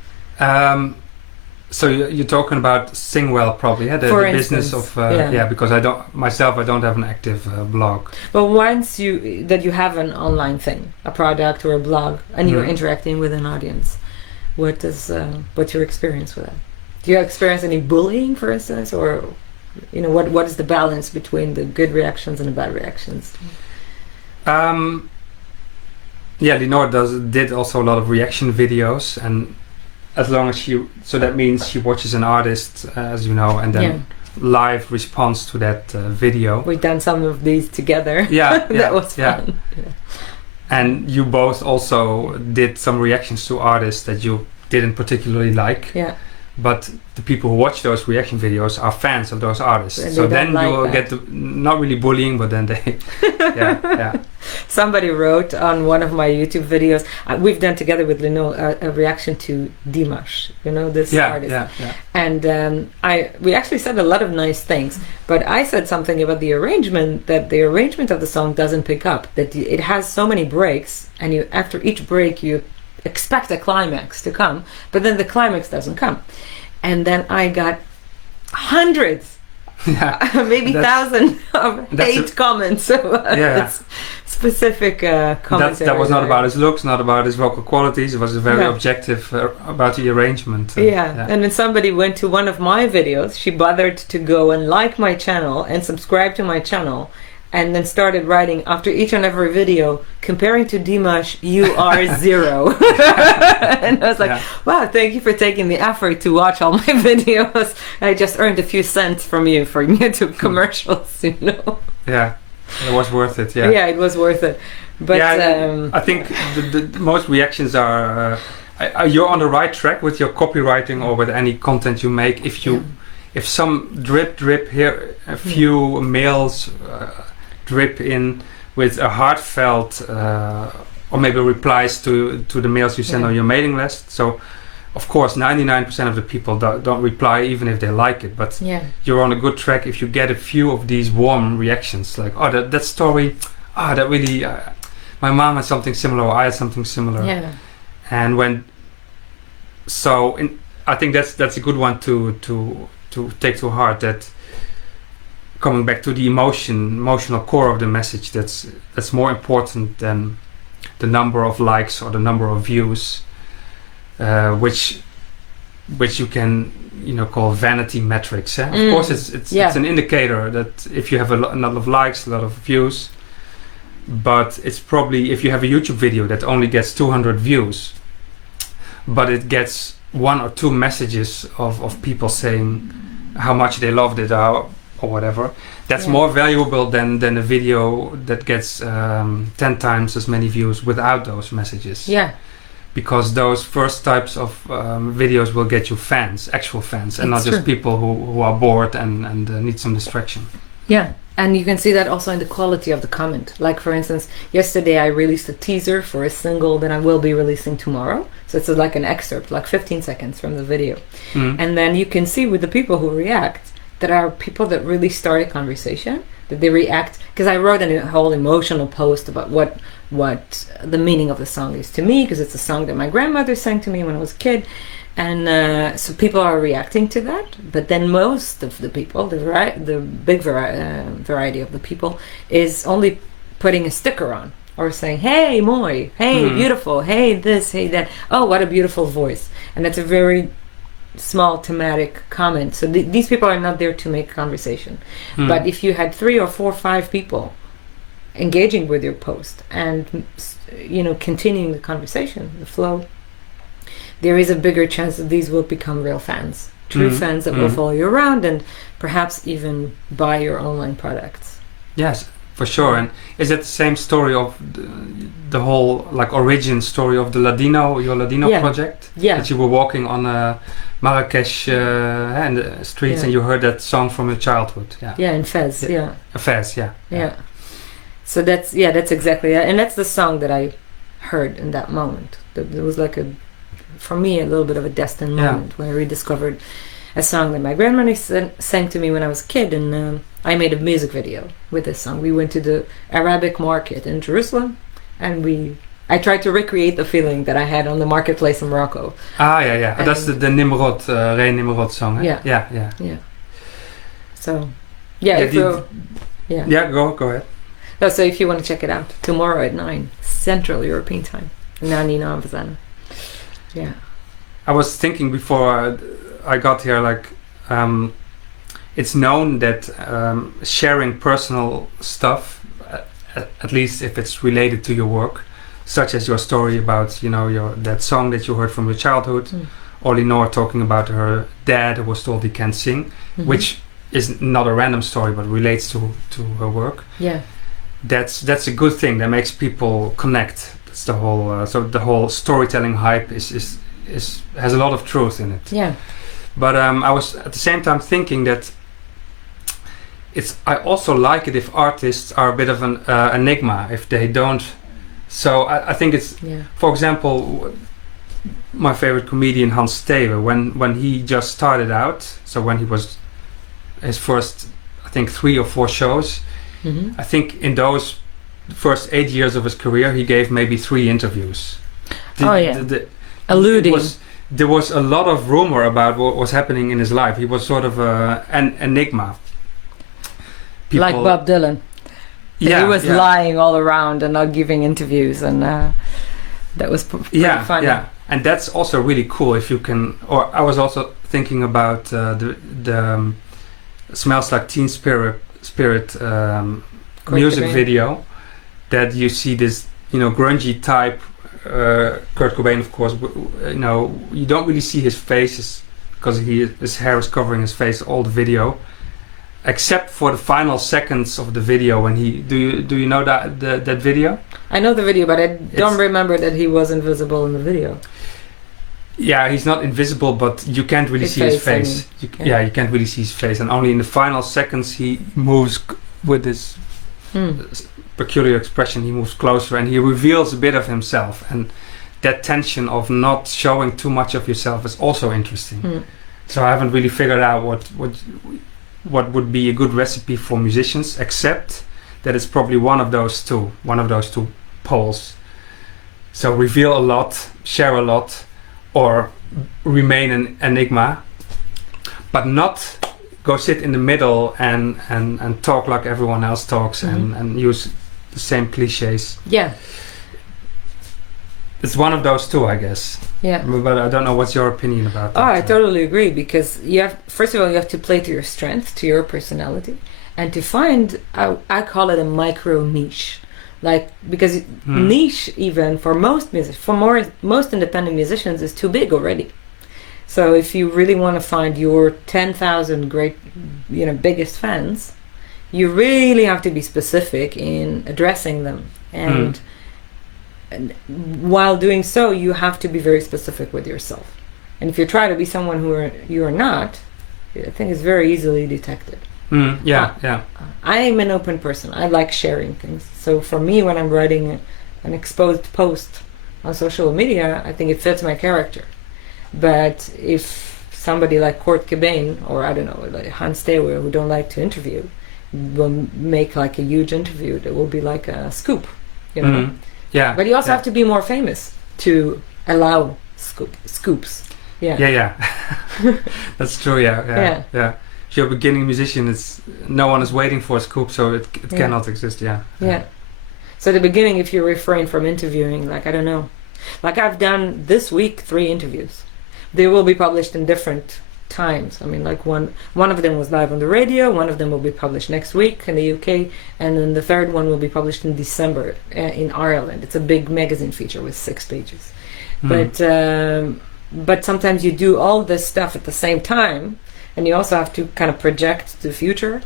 So you're talking about Singwell, probably, the business of because I don't have an active blog. But once you have an online thing, a product or a blog, and you're interacting with an audience, what's your experience with that? Do you experience any bullying, for instance, or what is the balance between the good reactions and the bad reactions? Lenore did also a lot of reaction videos, and as long as that means she watches an artist, as you know, and then live responds to that video. We've done some of these together. That was fun. And you both also did some reactions to artists that you didn't particularly like. But the people who watch those reaction videos are fans of those artists. And so then you will get not really bullying, but then they... Somebody wrote on one of my YouTube videos, we've done together with Lino a reaction to Dimash, this artist. And we actually said a lot of nice things, but I said something about the arrangement, that the arrangement of the song doesn't pick up, that it has so many breaks, and after each break you expect a climax to come, but then the climax doesn't come. And then I got hundreds, maybe thousands of hate comments about specific commentary. That was not about his looks, not about his vocal qualities. It was very objective about the arrangement. And when somebody went to one of my videos, she bothered to go and like my channel and subscribe to my channel, and then started writing after each and every video, comparing to Dimash, you are zero. And I was like, wow, thank you for taking the effort to watch all my videos. I just earned a few cents from you for YouTube commercials, you know. Yeah, it was worth it. Yeah. Yeah, it was worth it. But I think the most reactions are you're on the right track with your copywriting or with any content you make. If some drip here, a few mails drip in with a heartfelt or maybe replies to the mails you send on your mailing list. So of course 99% of the people don't reply even if they like it, but you're on a good track if you get a few of these warm reactions, like, oh, that story, that really my mom had something similar, or I had something similar. And I think that's a good one to take to heart, that coming back to the emotional core of the message, that's more important than the number of likes or the number of views, which you can call vanity metrics. Of course it's an indicator that if you have a lot of likes, a lot of views, but it's probably, if you have a YouTube video that only gets 200 views but it gets 1 or 2 messages of people saying how much they loved it or whatever, that's more valuable than a video that gets 10 times as many views without those messages. Because those first types of videos will get you fans, actual fans, and not just people who are bored and need some distraction. And you can see that also in the quality of the comment. Like, for instance, yesterday I released a teaser for a single that I will be releasing tomorrow. So it's like an excerpt, like 15 seconds from the video. And then you can see with the people who react, there are people that really start a conversation, that they react. Because I wrote a whole emotional post about what the meaning of the song is to me, because it's a song that my grandmother sang to me when I was a kid. And so people are reacting to that, but then most of the people, the big variety of the people, is only putting a sticker on or saying, hey, moi, hey, beautiful, hey, this, hey, that, oh, what a beautiful voice. And that's a very small thematic comment. So these people are not there to make conversation. But if you had 3 or 4 or 5 people engaging with your post and continuing the conversation, the flow, there is a bigger chance that these will become real fans, true fans that will follow you around and perhaps even buy your online products. Yes, for sure. And is it the same story of the whole origin story of your Ladino project? That you were walking on Marrakesh in the streets and you heard that song from your childhood. In Fez. Fez, So that's exactly it. And that's the song that I heard in that moment. It was like for me, a little bit of a destined moment where I rediscovered a song that my grandmother sang to me when I was a kid, and I made a music video with this song. We went to the Arabic market in Jerusalem, and I tried to recreate the feeling that I had on the marketplace in Morocco. That's the Nimrod, Ray Nimrod song. So, go ahead. So if you want to check it out, tomorrow at 9 Central European Time, Nani Namvazana. I was thinking before I got here, it's known that sharing personal stuff, at least if it's related to your work, such as your story about that song that you heard from your childhood, or Lenore talking about her dad who was told he can't sing, which is not a random story but relates to her work. That's a good thing that makes people connect. It's the whole the whole storytelling hype has a lot of truth in it. But I was at the same time thinking that I also like it if artists are a bit of an enigma, if they don't. So I think it's for example, my favorite comedian Hans Steeuwen, when he just started out, so when he was his first, I think 3 or 4 shows, I think in those first 8 years of his career he gave maybe 3 interviews. Alluding. There was a lot of rumor about what was happening in his life. He was sort of an enigma. Like Bob Dylan. He was lying all around and not giving interviews, and that was pretty funny. And that's also really cool if you can. Or I was also thinking about the Smells Like Teen Spirit music video that you see this, grungy type Kurt Cobain, of course. You don't really see his face because his hair is covering his face all the video, except for the final seconds of the video when do you know that video? I know the video, but I don't remember that he was invisible in the video. Yeah, he's not invisible, but you can't really see his face. You can't really see his face, and only in the final seconds he moves with his peculiar expression. He moves closer and he reveals a bit of himself, and that tension of not showing too much of yourself is also interesting. So I haven't really figured out what would be a good recipe for musicians, except that it's probably one of those two poles. So reveal a lot, share a lot, or remain an enigma, but not go sit in the middle and talk like everyone else talks and use the same cliches. Yeah. It's one of those two, I guess. Yeah. But I don't know what's your opinion about that. Oh, I totally agree, because first of all, you have to play to your strength, to your personality, and to find, I call it a micro niche. Because niche, even for most independent musicians, is too big already. So if you really want to find your 10,000 great, biggest fans, you really have to be specific in addressing them. And while doing so, you have to be very specific with yourself. And if you try to be someone you are not, I think it's very easily detected. I'm an open person. I like sharing things. So for me, when I'm writing an exposed post on social media, I think it fits my character. But if somebody like Kurt Cobain, or I don't know, like Hans Theeuwen, who don't like to interview, will make like a huge interview that will be like a scoop, Yeah. But you also have to be more famous to allow scoops. Yeah. That's true. Yeah. If you're a beginning musician, no one is waiting for a scoop, so it cannot exist. Yeah. So at the beginning, if you refrain from interviewing, I don't know, I've done this week 3 interviews. They will be published in different times. I mean, one of them was live on the radio, one of them will be published next week in the UK, and then the third one will be published in December in Ireland. It's a big magazine feature with 6 pages. But sometimes you do all this stuff at the same time, and you also have to kind of project the future,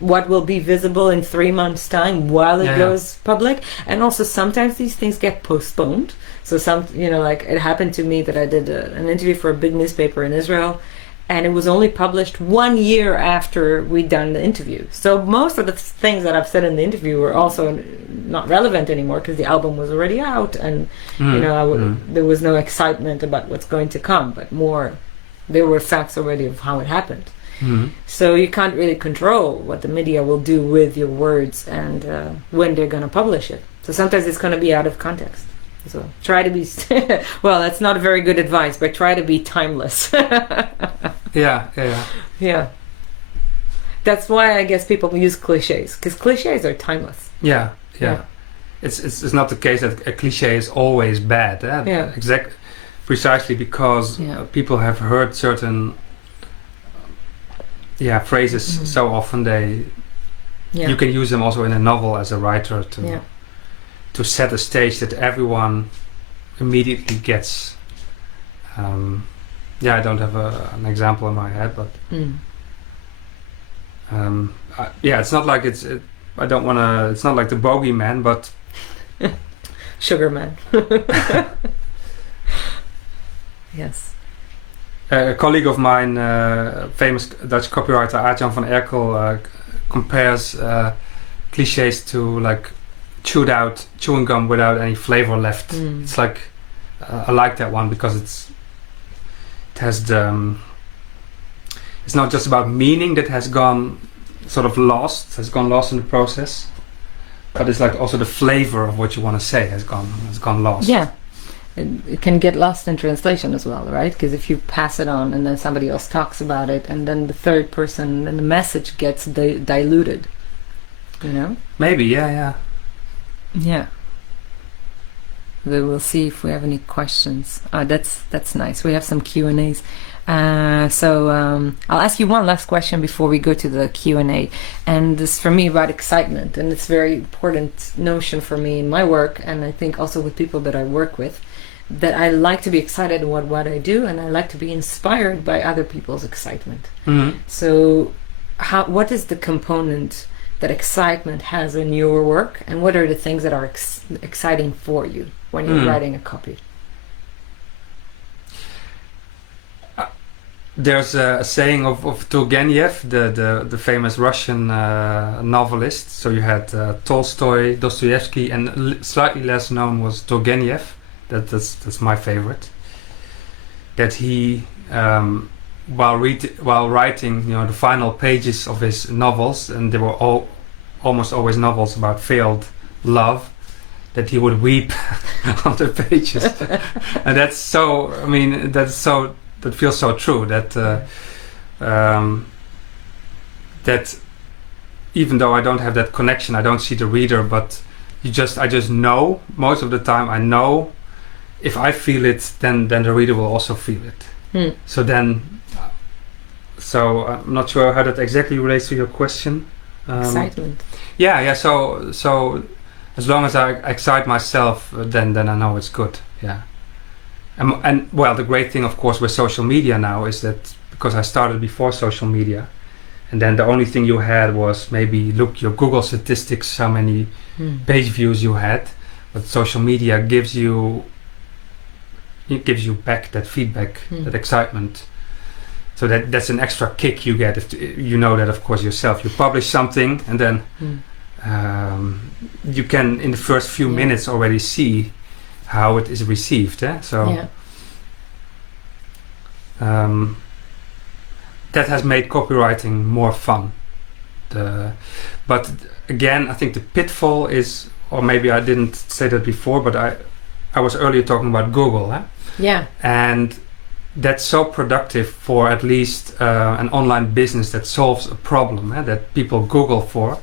what will be visible in 3 months' time while it goes public. And also sometimes these things get postponed. So it happened to me that I did an interview for a big newspaper in Israel, and it was only published 1 year after we'd done the interview. So most of the things that I've said in the interview were also not relevant anymore because the album was already out, and there was no excitement about what's going to come, but more there were facts already of how it happened. So you can't really control what the media will do with your words and when they're going to publish it. So sometimes it's going to be out of context. So try to be well, that's not very good advice, but try to be timeless. Yeah. That's why I guess people use cliches, because cliches are timeless. Yeah. It's not the case that a cliche is always bad. Precisely because people have heard certain phrases so often you can use them also in a novel as a writer to set a stage that everyone immediately gets. I don't have an example in my head, but it's not like it's not like the bogeyman, but Sugarman. Yes. A colleague of mine, famous Dutch copywriter Aart-Jan van Erkel, compares cliches to like chewing gum without any flavor left. It's like I like that one because it has it's not just about meaning that has gone lost in the process, but it's like also the flavor of what you want to say has gone lost. Yeah. It can get lost in translation as well, right? Because if you pass it on and then somebody else talks about it, and then the third person and the message gets diluted, Maybe, yeah. We'll see if we have any questions. That's nice. We have some Q&As. I'll ask you one last question before we go to the Q&A. And this for me about excitement. And it's a very important notion for me in my work. And I think also with people that I work with, that I like to be excited about what I do. And I like to be inspired by other people's excitement. Mm-hmm. So what is the component that excitement has in your work? And what are the things that are exciting for you when you're writing a copy? There's a saying of Turgenev, the famous Russian novelist. So you had Tolstoy, Dostoevsky, and slightly less known was Turgenev. That's my favorite. That he, while writing, the final pages of his novels, and they were almost always novels about failed love, that he would weep on the pages, and that's so. I mean, that feels so true. That even though I don't have that connection, I don't see the reader, but I just know most of the time. I know if I feel it, then the reader will also feel it. So I'm not sure how that exactly relates to your question. Excitement. Yeah. So as long as I excite myself, then I know it's good. Yeah. And well, the great thing, of course, with social media now is that because I started before social media, and then the only thing you had was maybe look your Google statistics, how many page views you had. But social media gives you back that feedback, that excitement. So that's an extra kick you get if you know that, of course, yourself. You publish something, and then you can in the first few minutes already see how it is received. So that has made copywriting more fun. But again, I think the pitfall is, or maybe I didn't say that before, but I was earlier talking about Google. Yeah. And that's so productive for at least an online business that solves a problem that people Google for.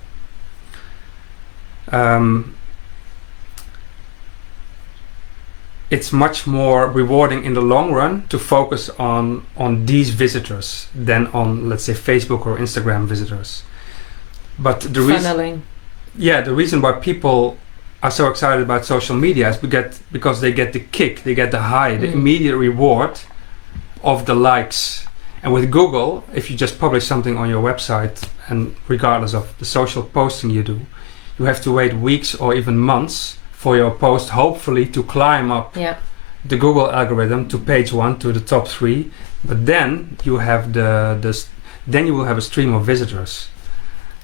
It's much more rewarding in the long run to focus on these visitors than on, let's say, Facebook or Instagram visitors. But the reason why people are so excited about social media is because they get the kick, they get the high, the immediate reward of the likes. And with Google, if you just publish something on your website, and regardless of the social posting you do, you have to wait weeks or even months for your post, hopefully, to climb up the Google algorithm to page 1, to the top 3. But then you have then you will have a stream of visitors,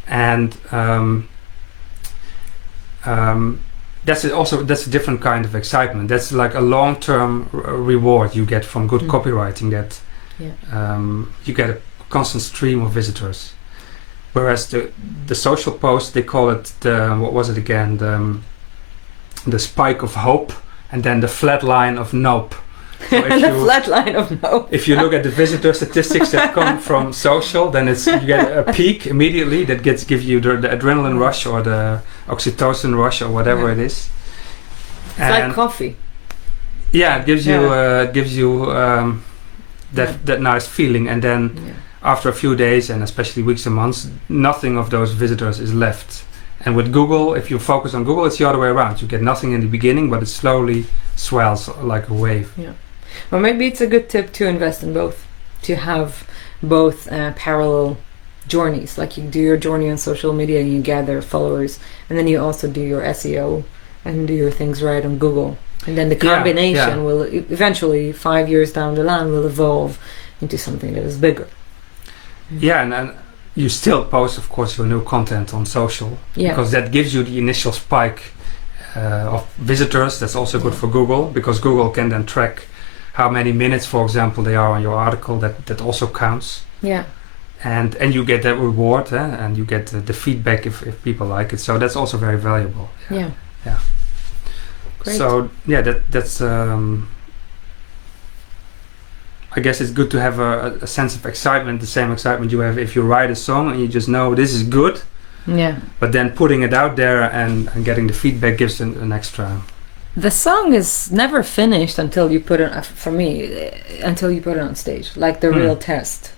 and that's a different kind of excitement. That's like a long-term reward you get from good copywriting. That you get a constant stream of visitors. Whereas the social post, they call it what was it again? The spike of hope, and then the flat line of nope. So flat line of nope. If you look at the visitor statistics that come from social, then you get a peak immediately that gives you the adrenaline rush or the oxytocin rush or whatever it is. It's like coffee. Yeah, it gives you that nice feeling, and then after a few days, and especially weeks and months, nothing of those visitors is left. And with Google, if you focus on Google, it's the other way around. You get nothing in the beginning, but it slowly swells like a wave. Yeah. Well, maybe it's a good tip to invest in both, to have both parallel journeys. Like you do your journey on social media and you gather followers, and then you also do your SEO and do your things right on Google. And then the combination will eventually, 5 years down the line, will evolve into something that is bigger. Yeah, and you still post, of course, your new content on social, because that gives you the initial spike of visitors. That's also good for Google, because Google can then track how many minutes, for example, they are on your article. That also counts. Yeah. And you get that reward, and you get the feedback if people like it. So that's also very valuable. Yeah. Great. So that's. I guess it's good to have a sense of excitement, the same excitement you have if you write a song and you just know this is good. Yeah. But then putting it out there and getting the feedback gives an extra The song is never finished until you put it, for me, until you put it on stage. Like the real test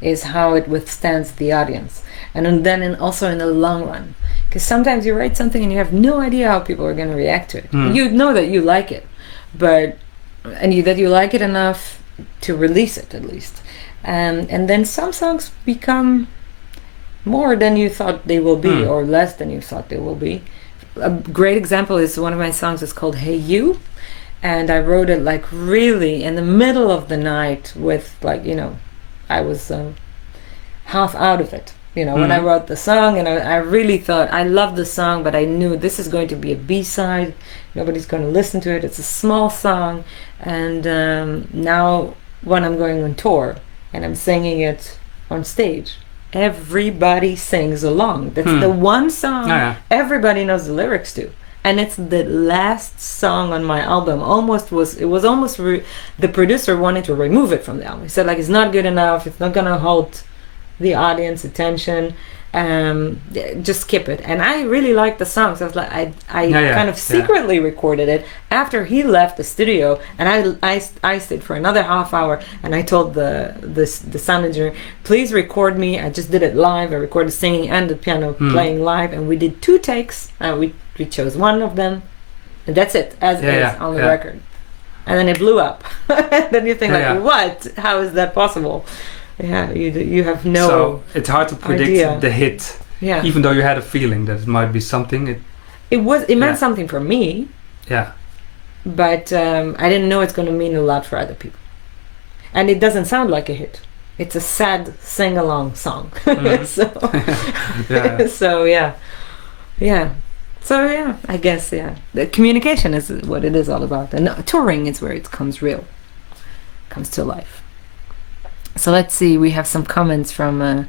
is how it withstands the audience. And then also in the long run. Because sometimes you write something and you have no idea how people are going to react to it. You know that you like it, that you like it enough to release it at least. And then some songs become more than you thought they will be, or less than you thought they will be. A great example is one of my songs is called Hey You, and I wrote it like really in the middle of the night with like, I was half out of it, when I wrote the song, and I really thought I loved the song, but I knew this is going to be a B-side, nobody's going to listen to it, it's a small song, and now when I'm going on tour and I'm singing it on stage, everybody sings along. That's the one song everybody knows the lyrics to, and it's the last song on my album. The producer wanted to remove it from the album. He said like it's not good enough, it's not gonna hold the audience attention, just skip it. And I really liked the song, so I was like, I kind of secretly recorded it after he left the studio, and I stayed for another half hour, and I told the sound engineer, please record me. I just did it live. I recorded singing and the piano playing live, and we did 2 takes, and we chose one of them, and that's it as is on the record. And then it blew up. Then you think what? How is that possible? Yeah, you have no. So it's hard to predict idea. The hit. Yeah. Even though you had a feeling that it might be something. It meant something for me. Yeah. But I didn't know it's going to mean a lot for other people. And it doesn't sound like a hit. It's a sad sing-along song. So yeah, I guess the communication is what it is all about, and touring is where it comes to life. So let's see, we have some comments from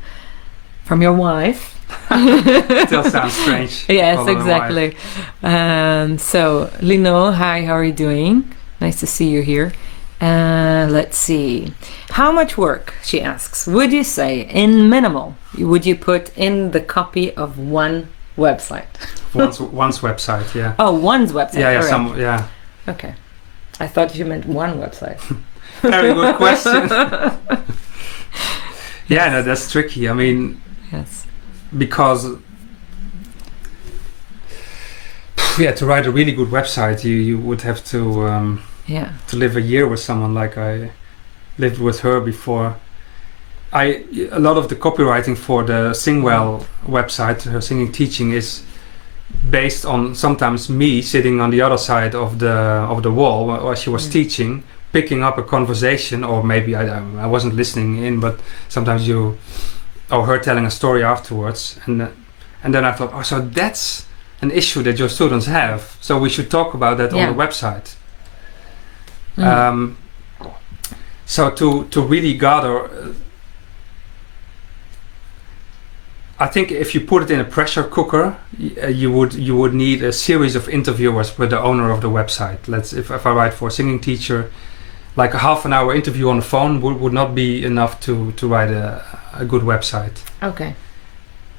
your wife. Still sounds strange. Yes, exactly. So Lino, hi, how are you doing? Nice to see you here. Let's see. How much work, she asks, would you say in minimal would you put in the copy of one website? One's website, yeah. Oh, one's website. Yeah. Okay. I thought you meant one website. Very good question. No, that's tricky. I mean, yes, because to write a really good website, you would have to live a year with someone like I lived with her before. A lot of the copywriting for the Singwell website, her singing teaching, is based on sometimes me sitting on the other side of the wall while she was teaching, picking up a conversation, or maybe I wasn't listening in, but sometimes her telling a story afterwards, and then I thought, so that's an issue that your students have, so we should talk about that on the website. So to really gather, I think if you put it in a pressure cooker, you would need a series of interviewers with the owner of the website. If I write for a singing teacher, like a half an hour interview on the phone would not be enough to write a good website. Okay.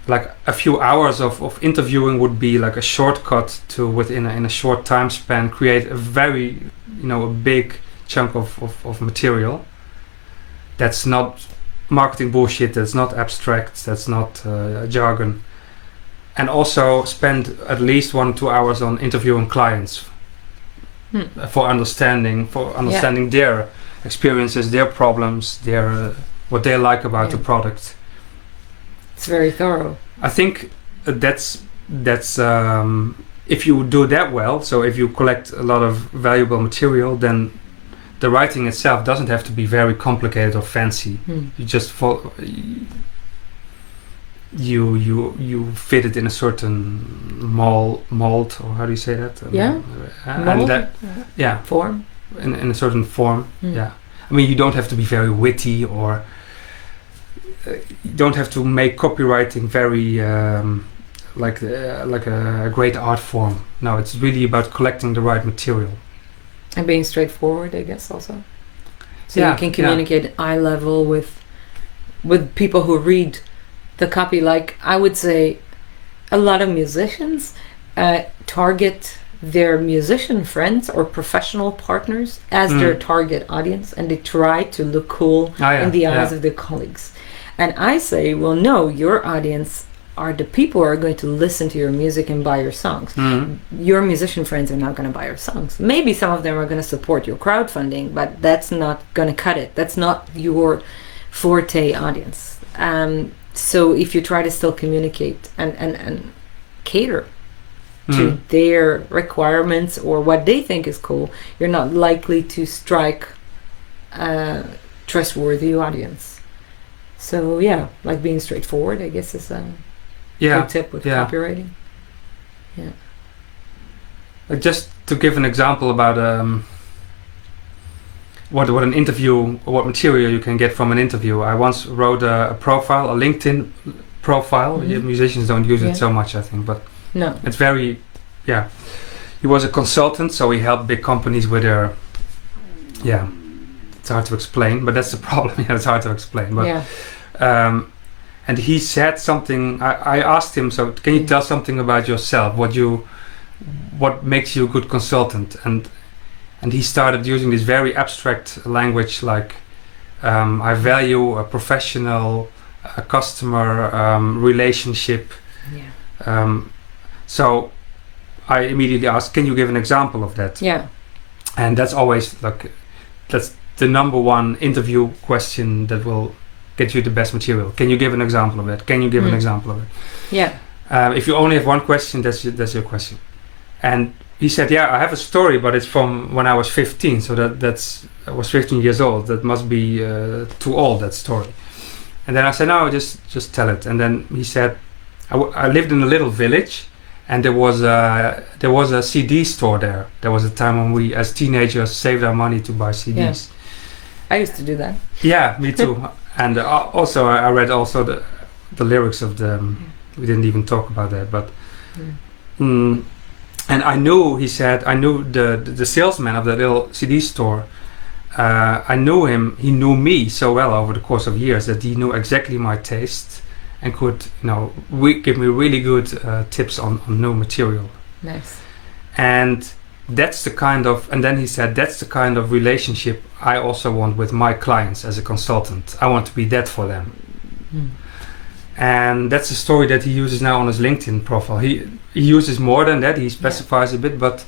Like a few hours of interviewing would be like a shortcut to, within a short time span, create a very, a big chunk of material. That's not marketing bullshit, that's not abstract, that's not jargon. And also spend at least 1 or 2 hours on interviewing clients for understanding their experiences, their problems, their what they like about the product. It's very thorough. I think that's if you do that well, so if you collect a lot of valuable material, then the writing itself doesn't have to be very complicated or fancy. You just you fit it in a certain mold, or how do you say that? Form. In a certain form. Yeah. I mean, you don't have to be very witty, or you don't have to make copywriting very like a great art form. No, it's really about collecting the right material. And being straightforward, I guess, also. So you can communicate eye level with people who read the copy. Like, I would say a lot of musicians target their musician friends or professional partners as their target audience, and they try to look cool in the eyes of their colleagues. And I say, well, no, your audience are the people who are going to listen to your music and buy your songs. Your musician friends are not going to buy your songs. Maybe some of them are going to support your crowdfunding, but that's not going to cut it. That's not your forte audience. So if you try to still communicate and cater to their requirements or what they think is cool, you're not likely to strike a trustworthy audience. So yeah, like being straightforward, I guess, is a good tip with copywriting. Yeah. Just to give an example about what an interview, what material you can get from an interview. I once wrote a profile, a LinkedIn profile. Musicians don't use it so much, I think, but no, it's very, he was a consultant, so he helped big companies with their, it's hard to explain, but that's the problem. It's hard to explain, but and he said something. I asked him, so can you tell something about yourself? What makes you a good consultant? And he started using this very abstract language, like I value a professional, a customer relationship. So I immediately asked, can you give an example of that? Yeah. And that's always that's the number one interview question that will get you the best material. Can you give an example of it? Can you give an example of it? Yeah. If you only have one question, that's your question. And he said, I have a story, but it's from when I was 15. So I was 15 years old. That must be too old, that story. And then I said, no, just tell it. And then he said, I lived in a little village, and there was a CD store there. There was a time when we, as teenagers, saved our money to buy CDs. Yeah. I used to do that. Yeah, me too. And also, I read also the lyrics of the. We didn't even talk about that, but. And I knew, he said, I knew the salesman of the little CD store. I knew him. He knew me so well over the course of years that he knew exactly my taste and could, give me really good tips on new material. Nice. And that's the kind of, and then he said, that's the kind of relationship I also want with my clients as a consultant. I want to be that for them. And that's a story that he uses now on his LinkedIn profile. He uses more than that. He specifies a bit, but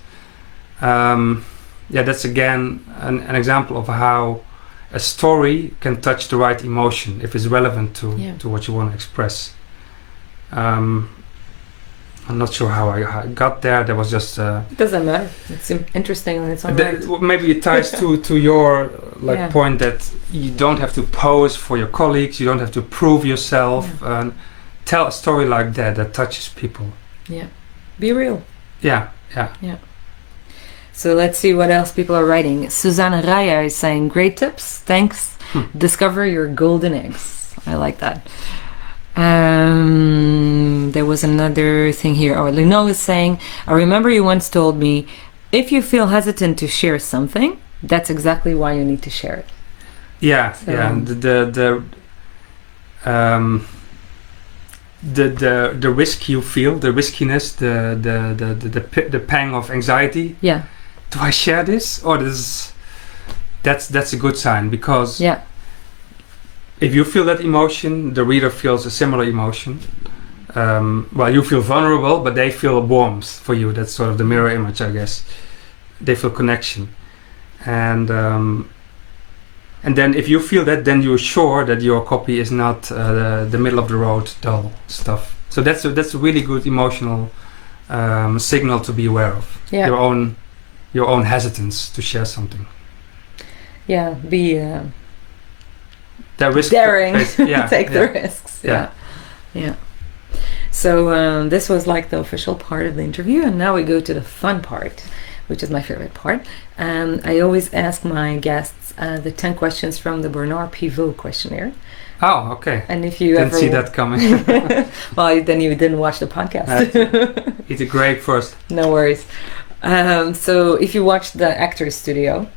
that's again an example of how a story can touch the right emotion if it's relevant to what you want to express. I'm not sure how I got there. There was just it doesn't matter. It's interesting on its own right. Maybe it ties to your point that you don't have to pose for your colleagues. You don't have to prove yourself. Tell a story like that touches people. Yeah, be real. Yeah. So let's see what else people are writing. Susanne Raya is saying, great tips. Thanks. Discover your golden eggs. I like that. There was another thing here. Lino is saying, I remember you once told me, if you feel hesitant to share something, that's exactly why you need to share it. The risk you feel, the riskiness, the pang of anxiety. Yeah. Do I share this or this? That's a good sign, because if you feel that emotion, the reader feels a similar emotion. You feel vulnerable, but they feel warmth for you. That's sort of the mirror image, I guess. They feel connection, and then if you feel that, then you're sure that your copy is not the middle of the road dull stuff. So that's a really good emotional signal to be aware of. Yeah. Your own hesitance to share something. Yeah, be risk daring. Take the risks. Yeah. So this was like the official part of the interview, and now we go to the fun part, which is my favorite part. I always ask my guests the 10 questions from the Bernard Pivot questionnaire. Oh, okay. And if you didn't see that coming. Well, then you didn't watch the podcast. Eat a grape first. No worries. So if you watched the Actors Studio,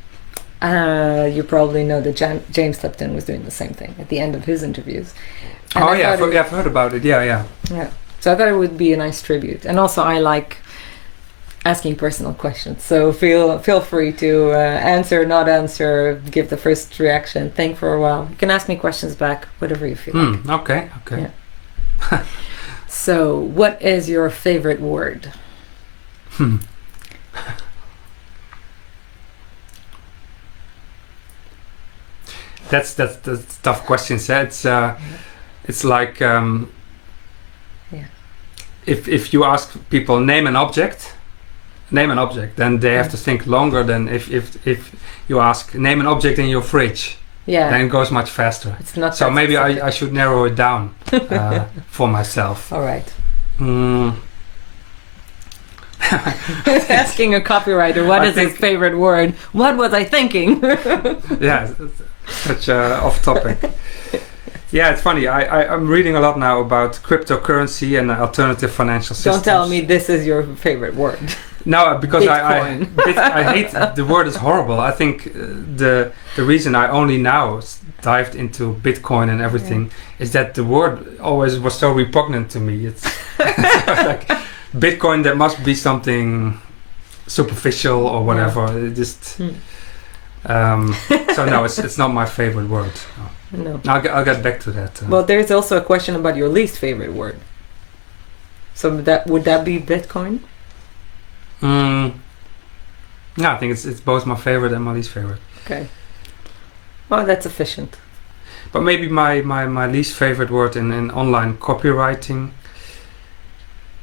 you probably know that James Lipton was doing the same thing at the end of his interviews. And I've heard about it. Yeah. So I thought it would be a nice tribute. And also I like asking personal questions. So feel free to answer, not answer, give the first reaction, think for a while. You can ask me questions back, whatever you feel like. Okay. Yeah. So, what is your favorite word? Yeah. Then it goes much faster. It's not so that maybe specific. I should narrow it down for myself. All right. Mm. Asking a copywriter what is his favorite word. What was I thinking? Yeah, such off topic. Yeah, it's funny. I'm reading a lot now about cryptocurrency and alternative financial systems. Don't tell me this is your favorite word. No, because Bitcoin. I hate the word is horrible. I think the reason I only now dived into Bitcoin and everything is that the word always was so repugnant to me. It's like Bitcoin, that must be something superficial or whatever. It just so no, it's not my favorite word. No. I'll get back to that. Well, there's also a question about your least favorite word. So would that be Bitcoin? Yeah, I think it's both my favorite and my least favorite. Okay. Well, that's efficient. But maybe my least favorite word in online copywriting.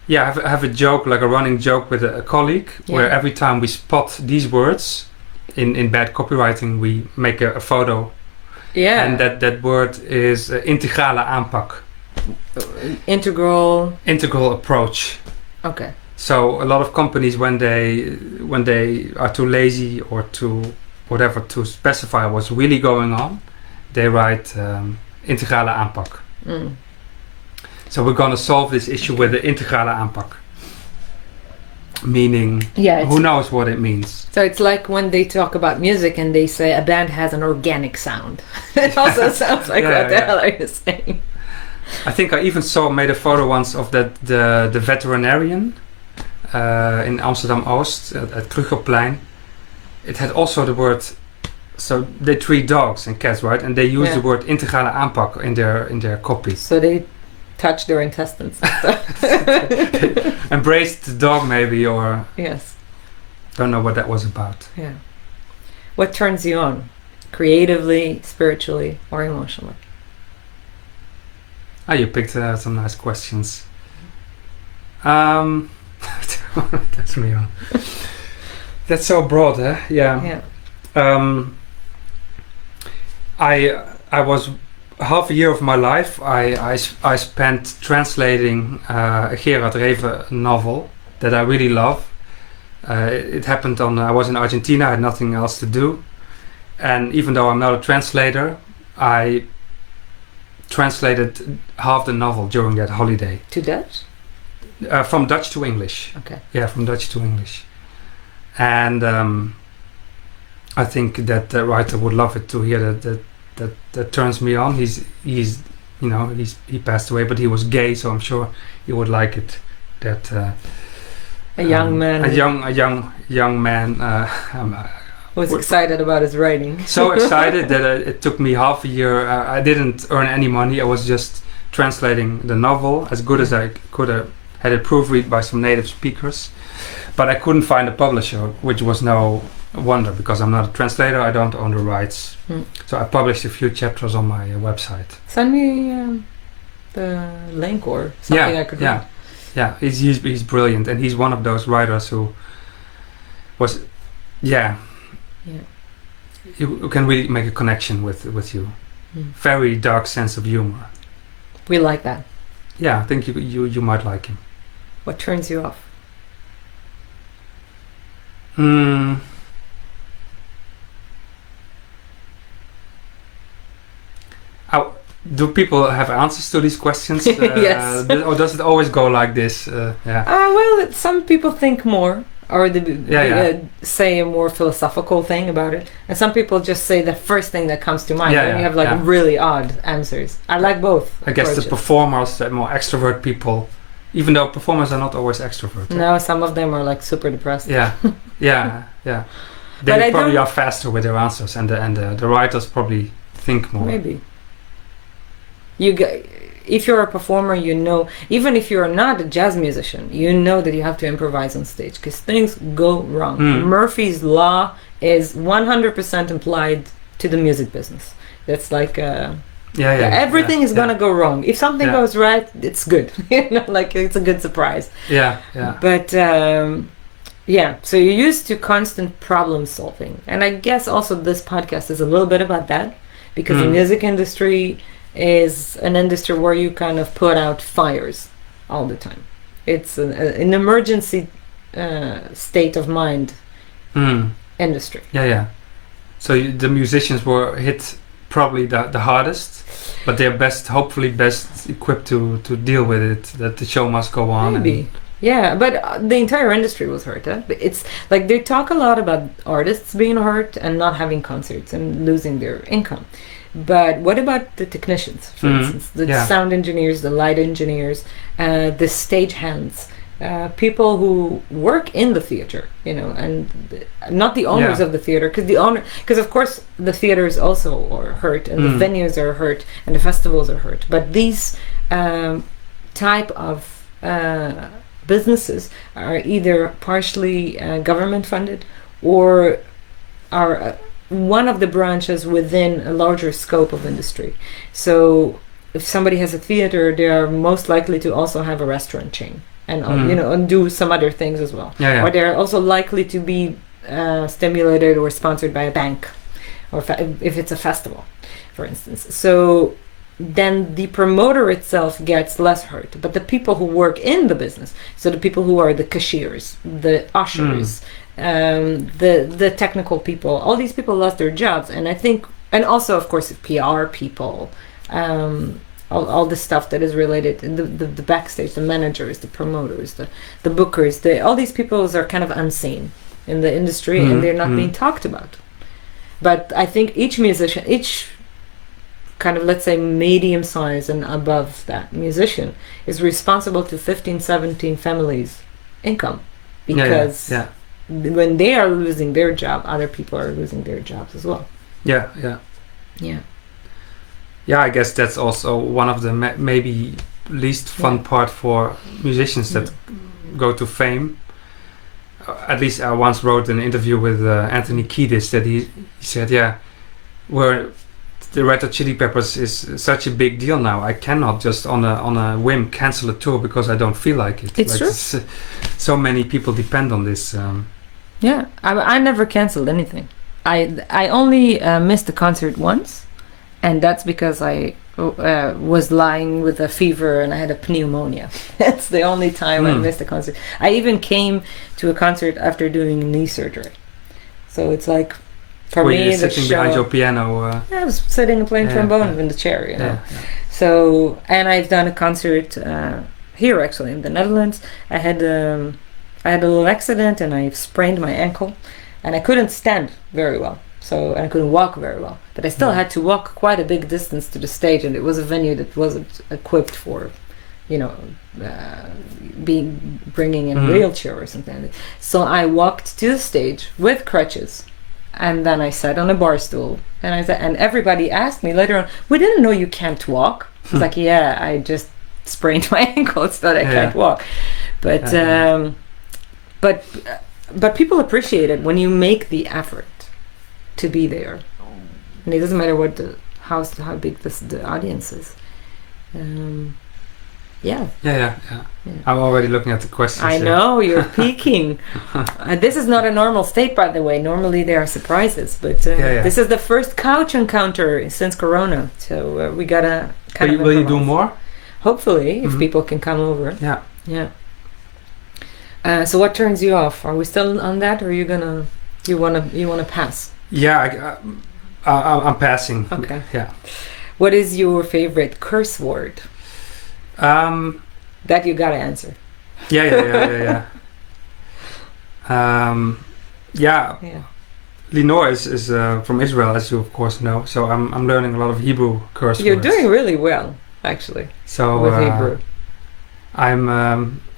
Yeah, I have a joke, like a running joke with a colleague, where every time we spot these words in bad copywriting, we make a photo. Yeah. And that word is integrale aanpak. Integral approach. Okay. So a lot of companies, when they are too lazy or too whatever to specify what's really going on, they write integrale aanpak. So we're going to solve this issue with the integrale aanpak. Meaning, who knows what it means. So it's like when they talk about music and they say a band has an organic sound. It also sounds like what the hell are you saying? I think I even made a photo once of the veterinarian in Amsterdam-Oost at Krugerplein. It had also the word, so they treat dogs and cats, right? And they use the word integrale aanpak in their copy. So they touch their intestines and stuff. Embraced the dog maybe, or yes. Don't know what that was about. Yeah. What turns you on? Creatively, spiritually, or emotionally? You picked some nice questions. That's me on. That's so broad, eh? Yeah. I was half a year of my life. I spent translating a Gerard Reven novel that I really love. It happened I was in Argentina. I had nothing else to do, and even though I'm not a translator, I translated half the novel during that holiday. To Dutch? From Dutch to English. Okay. Yeah, from Dutch to English. And I think that the writer would love it to hear that turns me on. He passed away, but he was gay, so I'm sure he would like it. That a young man was excited about his writing. So excited that it took me half a year. I didn't earn any money. I was just translating the novel as good as I could have. Had it proofread by some native speakers, but I couldn't find a publisher, which was no wonder because I'm not a translator. I don't own the rights. So I published a few chapters on my website. Send me the link or something I could read. Yeah, he's brilliant, and he's one of those writers who was, who can really make a connection with you. Very dark sense of humor. We like that. Yeah, I think you might like him. What turns you off? Do people have answers to these questions? Yes. Or does it always go like this? Well, some people think more, or say a more philosophical thing about it, and some people just say the first thing that comes to mind. And you have really odd answers. I like both. I guess the performers, the more extrovert people, even though performers are not always extroverted. No, some of them are like super depressed. Yeah, yeah, yeah. But They I probably don't- are faster with their answers, and the writers probably think more. Maybe. If you're a performer, you know, even if you're not a jazz musician, you know that you have to improvise on stage because things go wrong. Murphy's Law is 100% applied to the music business. That's like everything is gonna go wrong. If something goes right, it's good. You know, like it's a good surprise. Yeah, yeah. But so you're used to constant problem solving, and I guess also this podcast is a little bit about that because the music industry is an industry where you kind of put out fires all the time. It's an emergency state of mind industry. Yeah, yeah. So the musicians were hit probably the hardest, but they're hopefully best equipped to deal with it, that the show must go on. Maybe. Yeah, but the entire industry was hurt. It's like they talk a lot about artists being hurt and not having concerts and losing their income. But what about the technicians, for instance, the sound engineers, the light engineers, the stage hands, people who work in the theater, you know, and not the owners of the theater, because of course the theaters also are hurt, and the venues are hurt, and the festivals are hurt. But these type of businesses are either partially government funded or are one of the branches within a larger scope of industry. So if somebody has a theater, they are most likely to also have a restaurant chain and you know, and do some other things as well. Or they're also likely to be stimulated or sponsored by a bank, or if it's a festival, for instance. So then the promoter itself gets less hurt, but the people who work in the business, so the people who are the cashiers, the ushers, the technical people, all these people lost their jobs. And I think, and also of course PR people, all the stuff that is related, the backstage, the managers, the promoters, the bookers, all these people are kind of unseen in the industry, and they're not being talked about. But I think each musician, each kind of, let's say, medium-sized and above that musician is responsible to 15, 17 families' income, because when they are losing their job, other people are losing their jobs as well. Yeah. I guess that's also one of the maybe least fun part for musicians that go to fame. At least I once wrote an interview with Anthony Kiedis that he said, where the Red Hot Chili Peppers is such a big deal now. I cannot just on a whim cancel a tour because I don't feel like it. It's true. So many people depend on this. I never canceled anything. I only missed a concert once, and that's because I was lying with a fever and I had a pneumonia. That's the only time I missed a concert. I even came to a concert after doing knee surgery. So it's like, for me, you sitting behind your piano? I was sitting and playing trombone in the chair, you know. So, and I've done a concert here actually in the Netherlands. I had a little accident and I sprained my ankle, and I couldn't stand very well. So, and I couldn't walk very well, but I still had to walk quite a big distance to the stage, and it was a venue that wasn't equipped for, you know, bringing in a wheelchair or something. So I walked to the stage with crutches, and then I sat on a bar stool, and and everybody asked me later on, "We didn't know you can't walk." I was like, "Yeah, I just sprained my ankle. It's not I can't walk." But but people appreciate it when you make the effort to be there, and it doesn't matter what how big the audience is. I'm already looking at the questions. I know you're peeking. This is not a normal state, by the way. Normally there are surprises, but this is the first couch encounter since Corona, so we gotta kind of. Will you do more? Hopefully, if people can come over. Yeah. So what turns you off? Are we still on that, or you wanna pass? Yeah, I'm passing. Okay. Yeah. What is your favorite curse word? That you gotta answer. Yeah. Lenore is from Israel, as you of course know. So I'm learning a lot of Hebrew curse words. You're doing really well, actually. So with Hebrew. I'm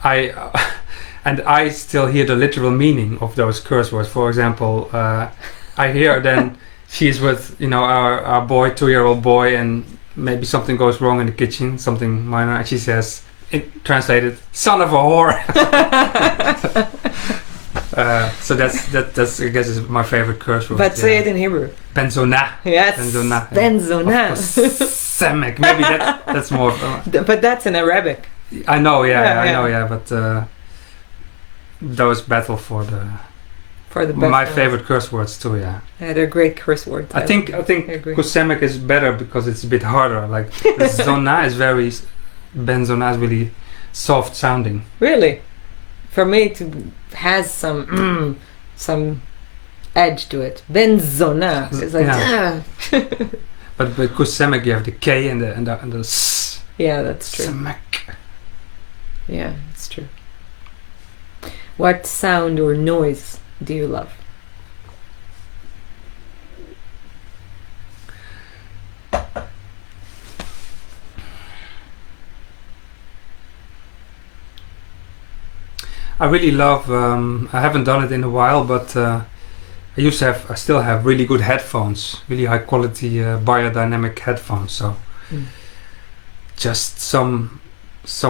I and I still hear the literal meaning of those curse words. For example, I hear then she's with our boy, 2-year-old boy, and maybe something goes wrong in the kitchen, something minor, and she says, translated, "Son of a whore." So that's I guess is my favorite curse word. But say it in Hebrew. Benzona. Yes. Benzona. Benzona. Semek. Maybe that's more. But that's in Arabic. I know. I know. But those battle for the best my ones. favorite curse words too. Yeah. They're great curse words. I think Kusemek is better because it's a bit harder. Like Zona is very. Benzona is really soft sounding. Really? For me, it has some edge to it. Benzona. It's like, But Kusemek, you have the K and the S. Yeah, that's true. Semek. Yeah, it's true. What sound or noise do you love? I really love. I haven't done it in a while, but I still have really good headphones, really high quality biodynamic headphones. So just some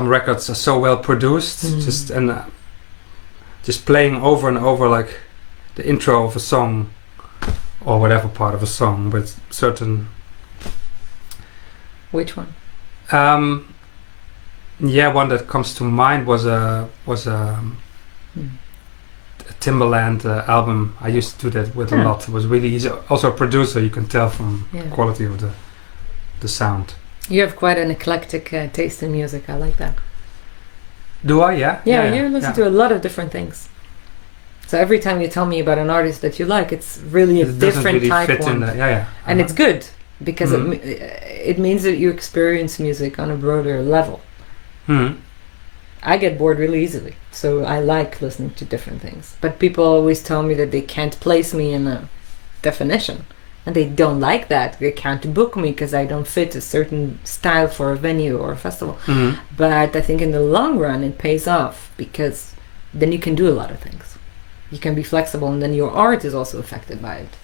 records are so well produced, just playing over and over like the intro of a song or whatever part of a song with certain. Which one? Yeah, one that comes to mind was a Timbaland album. I used to do that with a lot. It was really. He's also a producer. You can tell from the quality of the sound. You have quite an eclectic taste in music. I like that. Do I? Yeah. Yeah, you listen to a lot of different things. So every time you tell me about an artist that you like, it's really a different really type fit one. And it's good because it means that you experience music on a broader level. I get bored really easily, so I like listening to different things. But people always tell me that they can't place me in a definition, and they don't like that. They can't book me because I don't fit a certain style for a venue or a festival. But I think in the long run it pays off, because then you can do a lot of things. You can be flexible, and then your art is also affected by it.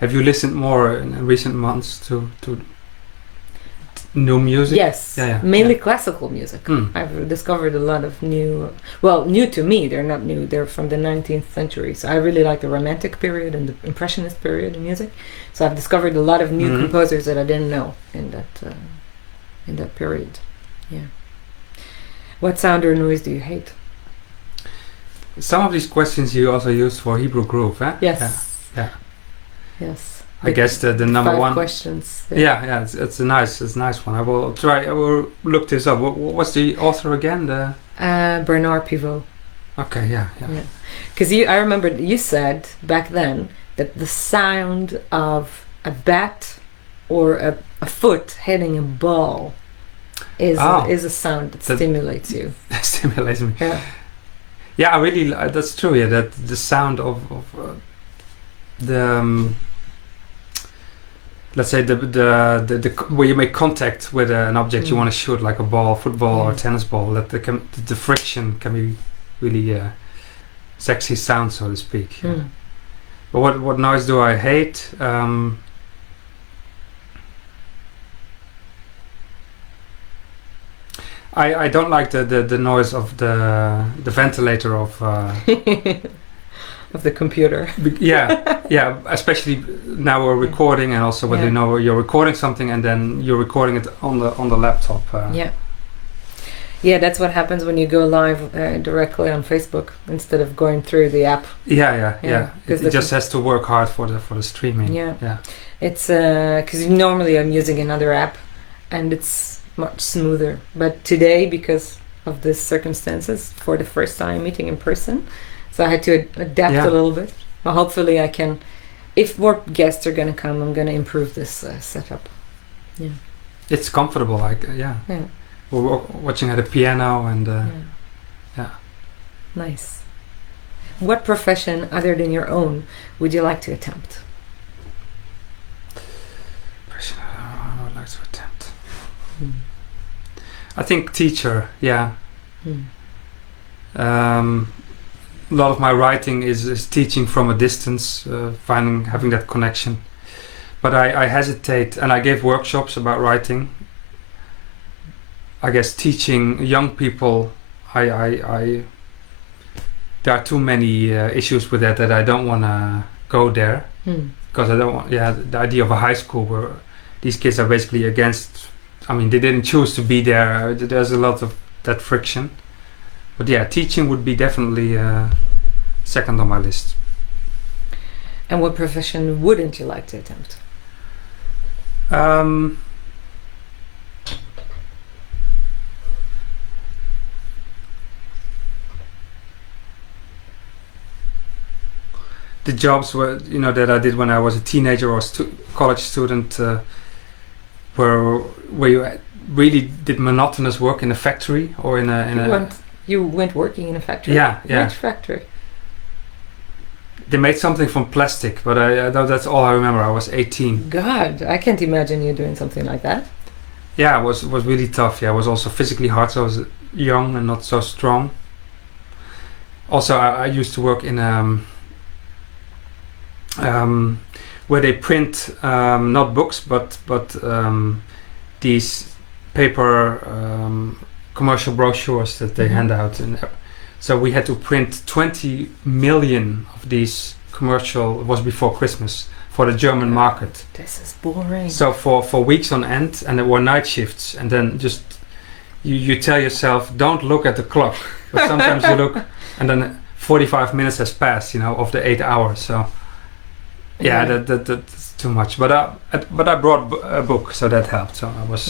Have you listened more in recent months to new music? Yes, mainly classical music. I've discovered a lot of new to me. They're not new. They're from the 19th century. So I really like the Romantic period and the Impressionist period in music. So I've discovered a lot of new composers that I didn't know in that period. Yeah. What sound or noise do you hate? Some of these questions you also used for Hebrew Groove, eh? Yes. Yeah. Yes. I guess the number 5 one questions. Yeah, it's a nice one. I will look this up. What's the author again? Bernard Pivot. Okay, yeah. Because I remember you said back then that the sound of a bat or a foot hitting a ball is a sound that stimulates you. That stimulates me. Yeah. Yeah, I really. That's true. Yeah, that the sound of the. Let's say the where you make contact with an object you want to shoot, like a ball, football or tennis ball, that the friction can be really sexy sound, so to speak. But what noise do I hate? I don't like the noise of the ventilator of of the computer. Yeah, especially now we're recording, and also when you're recording something and then you're recording it on the laptop. Yeah, that's what happens when you go live directly on Facebook instead of going through the app. Yeah. It just has to work hard for the streaming. Yeah. It's because normally I'm using another app, and it's much smoother. But today, because of the circumstances, for the first time meeting in person, so I had to adapt a little bit. Well, hopefully I can. If more guests are going to come, I'm going to improve this setup. Yeah. It's comfortable. We're watching at a piano and Nice. What profession other than your own would you like to attempt? Profession I would like to attempt. I think teacher, yeah. Hmm. A lot of my writing is teaching from a distance, having that connection. But I hesitate, and I gave workshops about writing. I guess teaching young people, there are too many issues with that I don't want to go there. Because I don't want, the idea of a high school where these kids are basically against, they didn't choose to be there. There's a lot of that friction. But yeah, teaching would be definitely second on my list. And what profession wouldn't you like to attempt? The jobs that I did when I was a teenager or college student, where you really did monotonous work in a factory or You went working in a factory? Yeah. Which factory? They made something from plastic, but that's all I remember. I was 18. God, I can't imagine you doing something like that. Yeah, it was really tough. Yeah, it was also physically hard. So I was young and not so strong. Also, I used to work in where they print not books, but these paper commercial brochures that they hand out, and so we had to print 20 million of these commercial. It was before Christmas for the German market. This is boring. So for weeks on end, and there were night shifts, and then just you tell yourself, don't look at the clock, but sometimes you look, and then 45 minutes has passed, of the 8 hours. So that's too much. But I brought a book, so that helped. So I was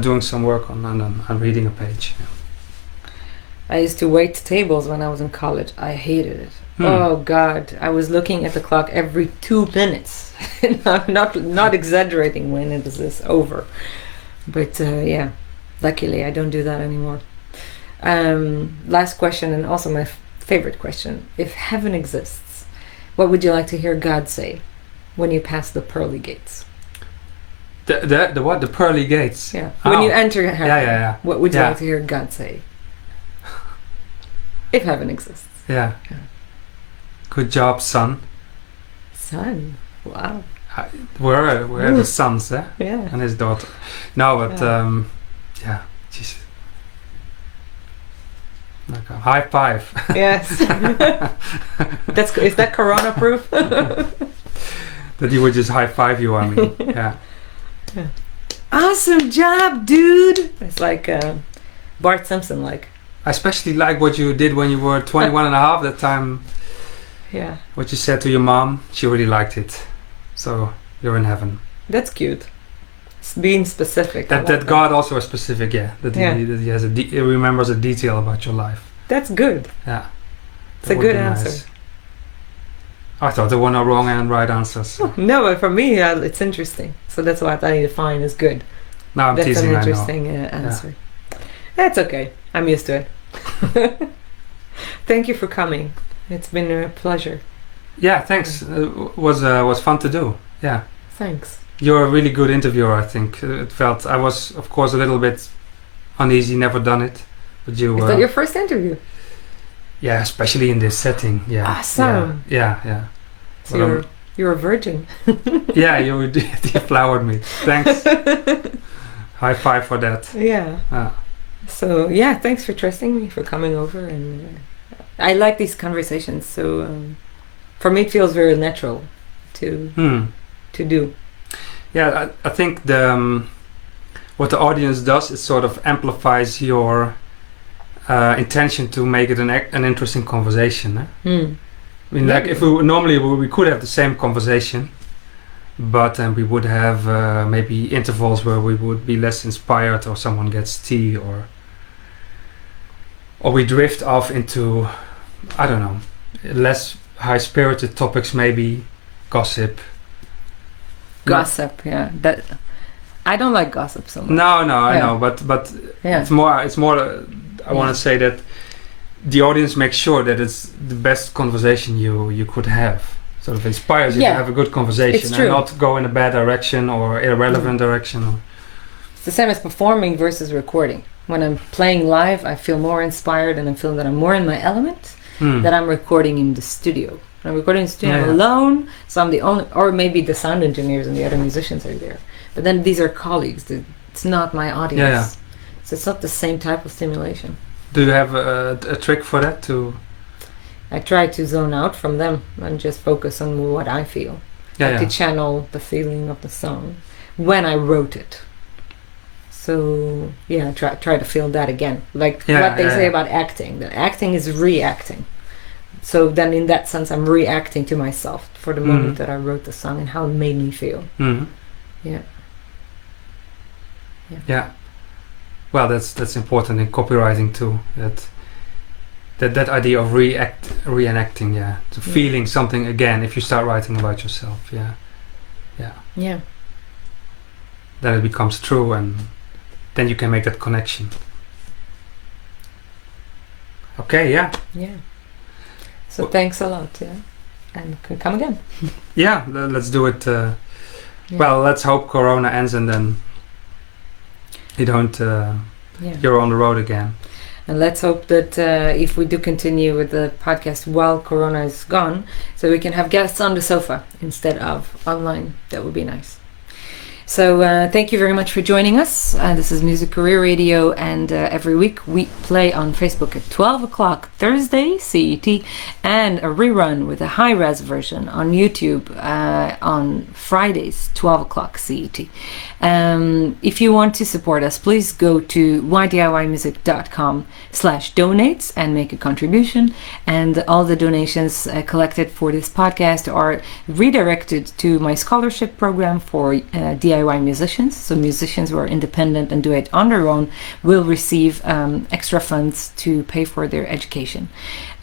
doing some work on reading a page. Yeah. I used to wait tables when I was in college. I hated it. Oh God, I was looking at the clock every 2 minutes. I'm not exaggerating when it is over. But luckily I don't do that anymore. Last question, and also my favorite question. If heaven exists, what would you like to hear God say when you pass the pearly gates? The what? The pearly gates? Yeah. When you enter heaven, yeah. What would you like to hear God say? If heaven exists. Yeah. Good job, son. Son? Wow. Where are the sons, eh? Yeah. And his daughter. No, but jeez. Like a high five. Yes. Is that Corona proof? That he would just high five you, yeah. Awesome job, dude. It's like Bart Simpson, like. I especially like what you did when you were 21 and a half that time. Yeah. What you said to your mom, she really liked it. So you're in heaven. That's cute. It's being specific. That God also is specific, yeah. That he has he remembers a detail about your life. That's good. Yeah. It's a good answer. Nice. I thought there were no wrong and right answers. No, but for me, it's interesting. So that's what I define as good. No, I'm teasing. That's an interesting answer. That's okay. I'm used to it. Thank you for coming. It's been a pleasure. Yeah, thanks. It was fun to do. Yeah. Thanks. You're a really good interviewer, I think. I was, of course, a little bit uneasy, never done it. But you... Is that your first interview? Yeah, especially in this setting. Yeah. Awesome. Yeah. So you're a virgin. Yeah, you deflowered me. Thanks. High five for that. Yeah. So thanks for trusting me, for coming over, and I like these conversations. So for me, it feels very natural to do. Yeah, I think what the audience does is sort of amplifies your intention to make it an interesting conversation. I mean, like if we could have the same conversation, but then we would have maybe intervals where we would be less inspired, or someone gets tea, or we drift off into, I don't know, less high-spirited topics, maybe gossip. Gossip, yeah. That I don't like gossip so much. No, I know, but it's more. I want to say that the audience makes sure that it's the best conversation you could have. Sort of inspires you to have a good conversation and not go in a bad direction or irrelevant direction. It's the same as performing versus recording. when I'm playing live, I feel more inspired and I feel that I'm more in my element than I'm recording in the studio. When I'm recording in the studio, I'm alone, so I'm the only, or maybe the sound engineers and the other musicians are there. But then these are colleagues. It's not my audience. So it's not the same type of stimulation. Do you have a trick for that? I try to zone out from them and just focus on what I feel. To channel the feeling of the song when I wrote it. So try to feel that again. Like what they say about acting. That acting is reacting. So then in that sense I'm reacting to myself for the moment that I wrote the song and how it made me feel. Yeah. Well, that's important in copywriting too. That idea of reenacting, to feeling something again. If you start writing about yourself, then it becomes true, and then you can make that connection. Okay, So thanks a lot, and come again. Let's do it. Well, let's hope Corona ends and then you don't. You're on the road again. And let's hope that if we do continue with the podcast while Corona is gone, so we can have guests on the sofa instead of online. That would be nice. So thank you very much for joining us. This is Music Career Radio, and every week we play on Facebook at 12 o'clock Thursday CET, and a rerun with a high-res version on YouTube on Fridays 12 o'clock CET. If you want to support us, please go to ydiymusic.com/donates and make a contribution, and all the donations collected for this podcast are redirected to my scholarship program for DIY musicians. So musicians who are independent and do it on their own will receive extra funds to pay for their education.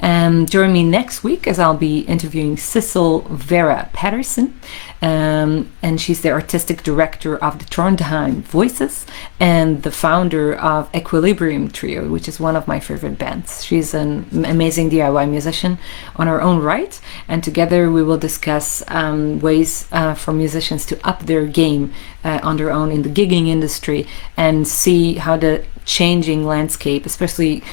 Join me next week as I'll be interviewing Sissel Vera Patterson, and she's the artistic director of the Trondheim Voices and the founder of Equilibrium Trio, which is one of my favorite bands. She's an amazing DIY musician on her own right, and together we will discuss ways for musicians to up their game on their own in the gigging industry, and see how the changing landscape, especially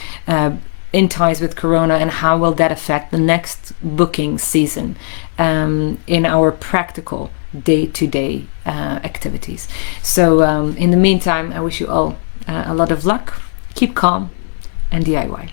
in ties with Corona, and how will that affect the next booking season in our practical day-to-day activities. So in the meantime, I wish you all a lot of luck, keep calm, and DIY.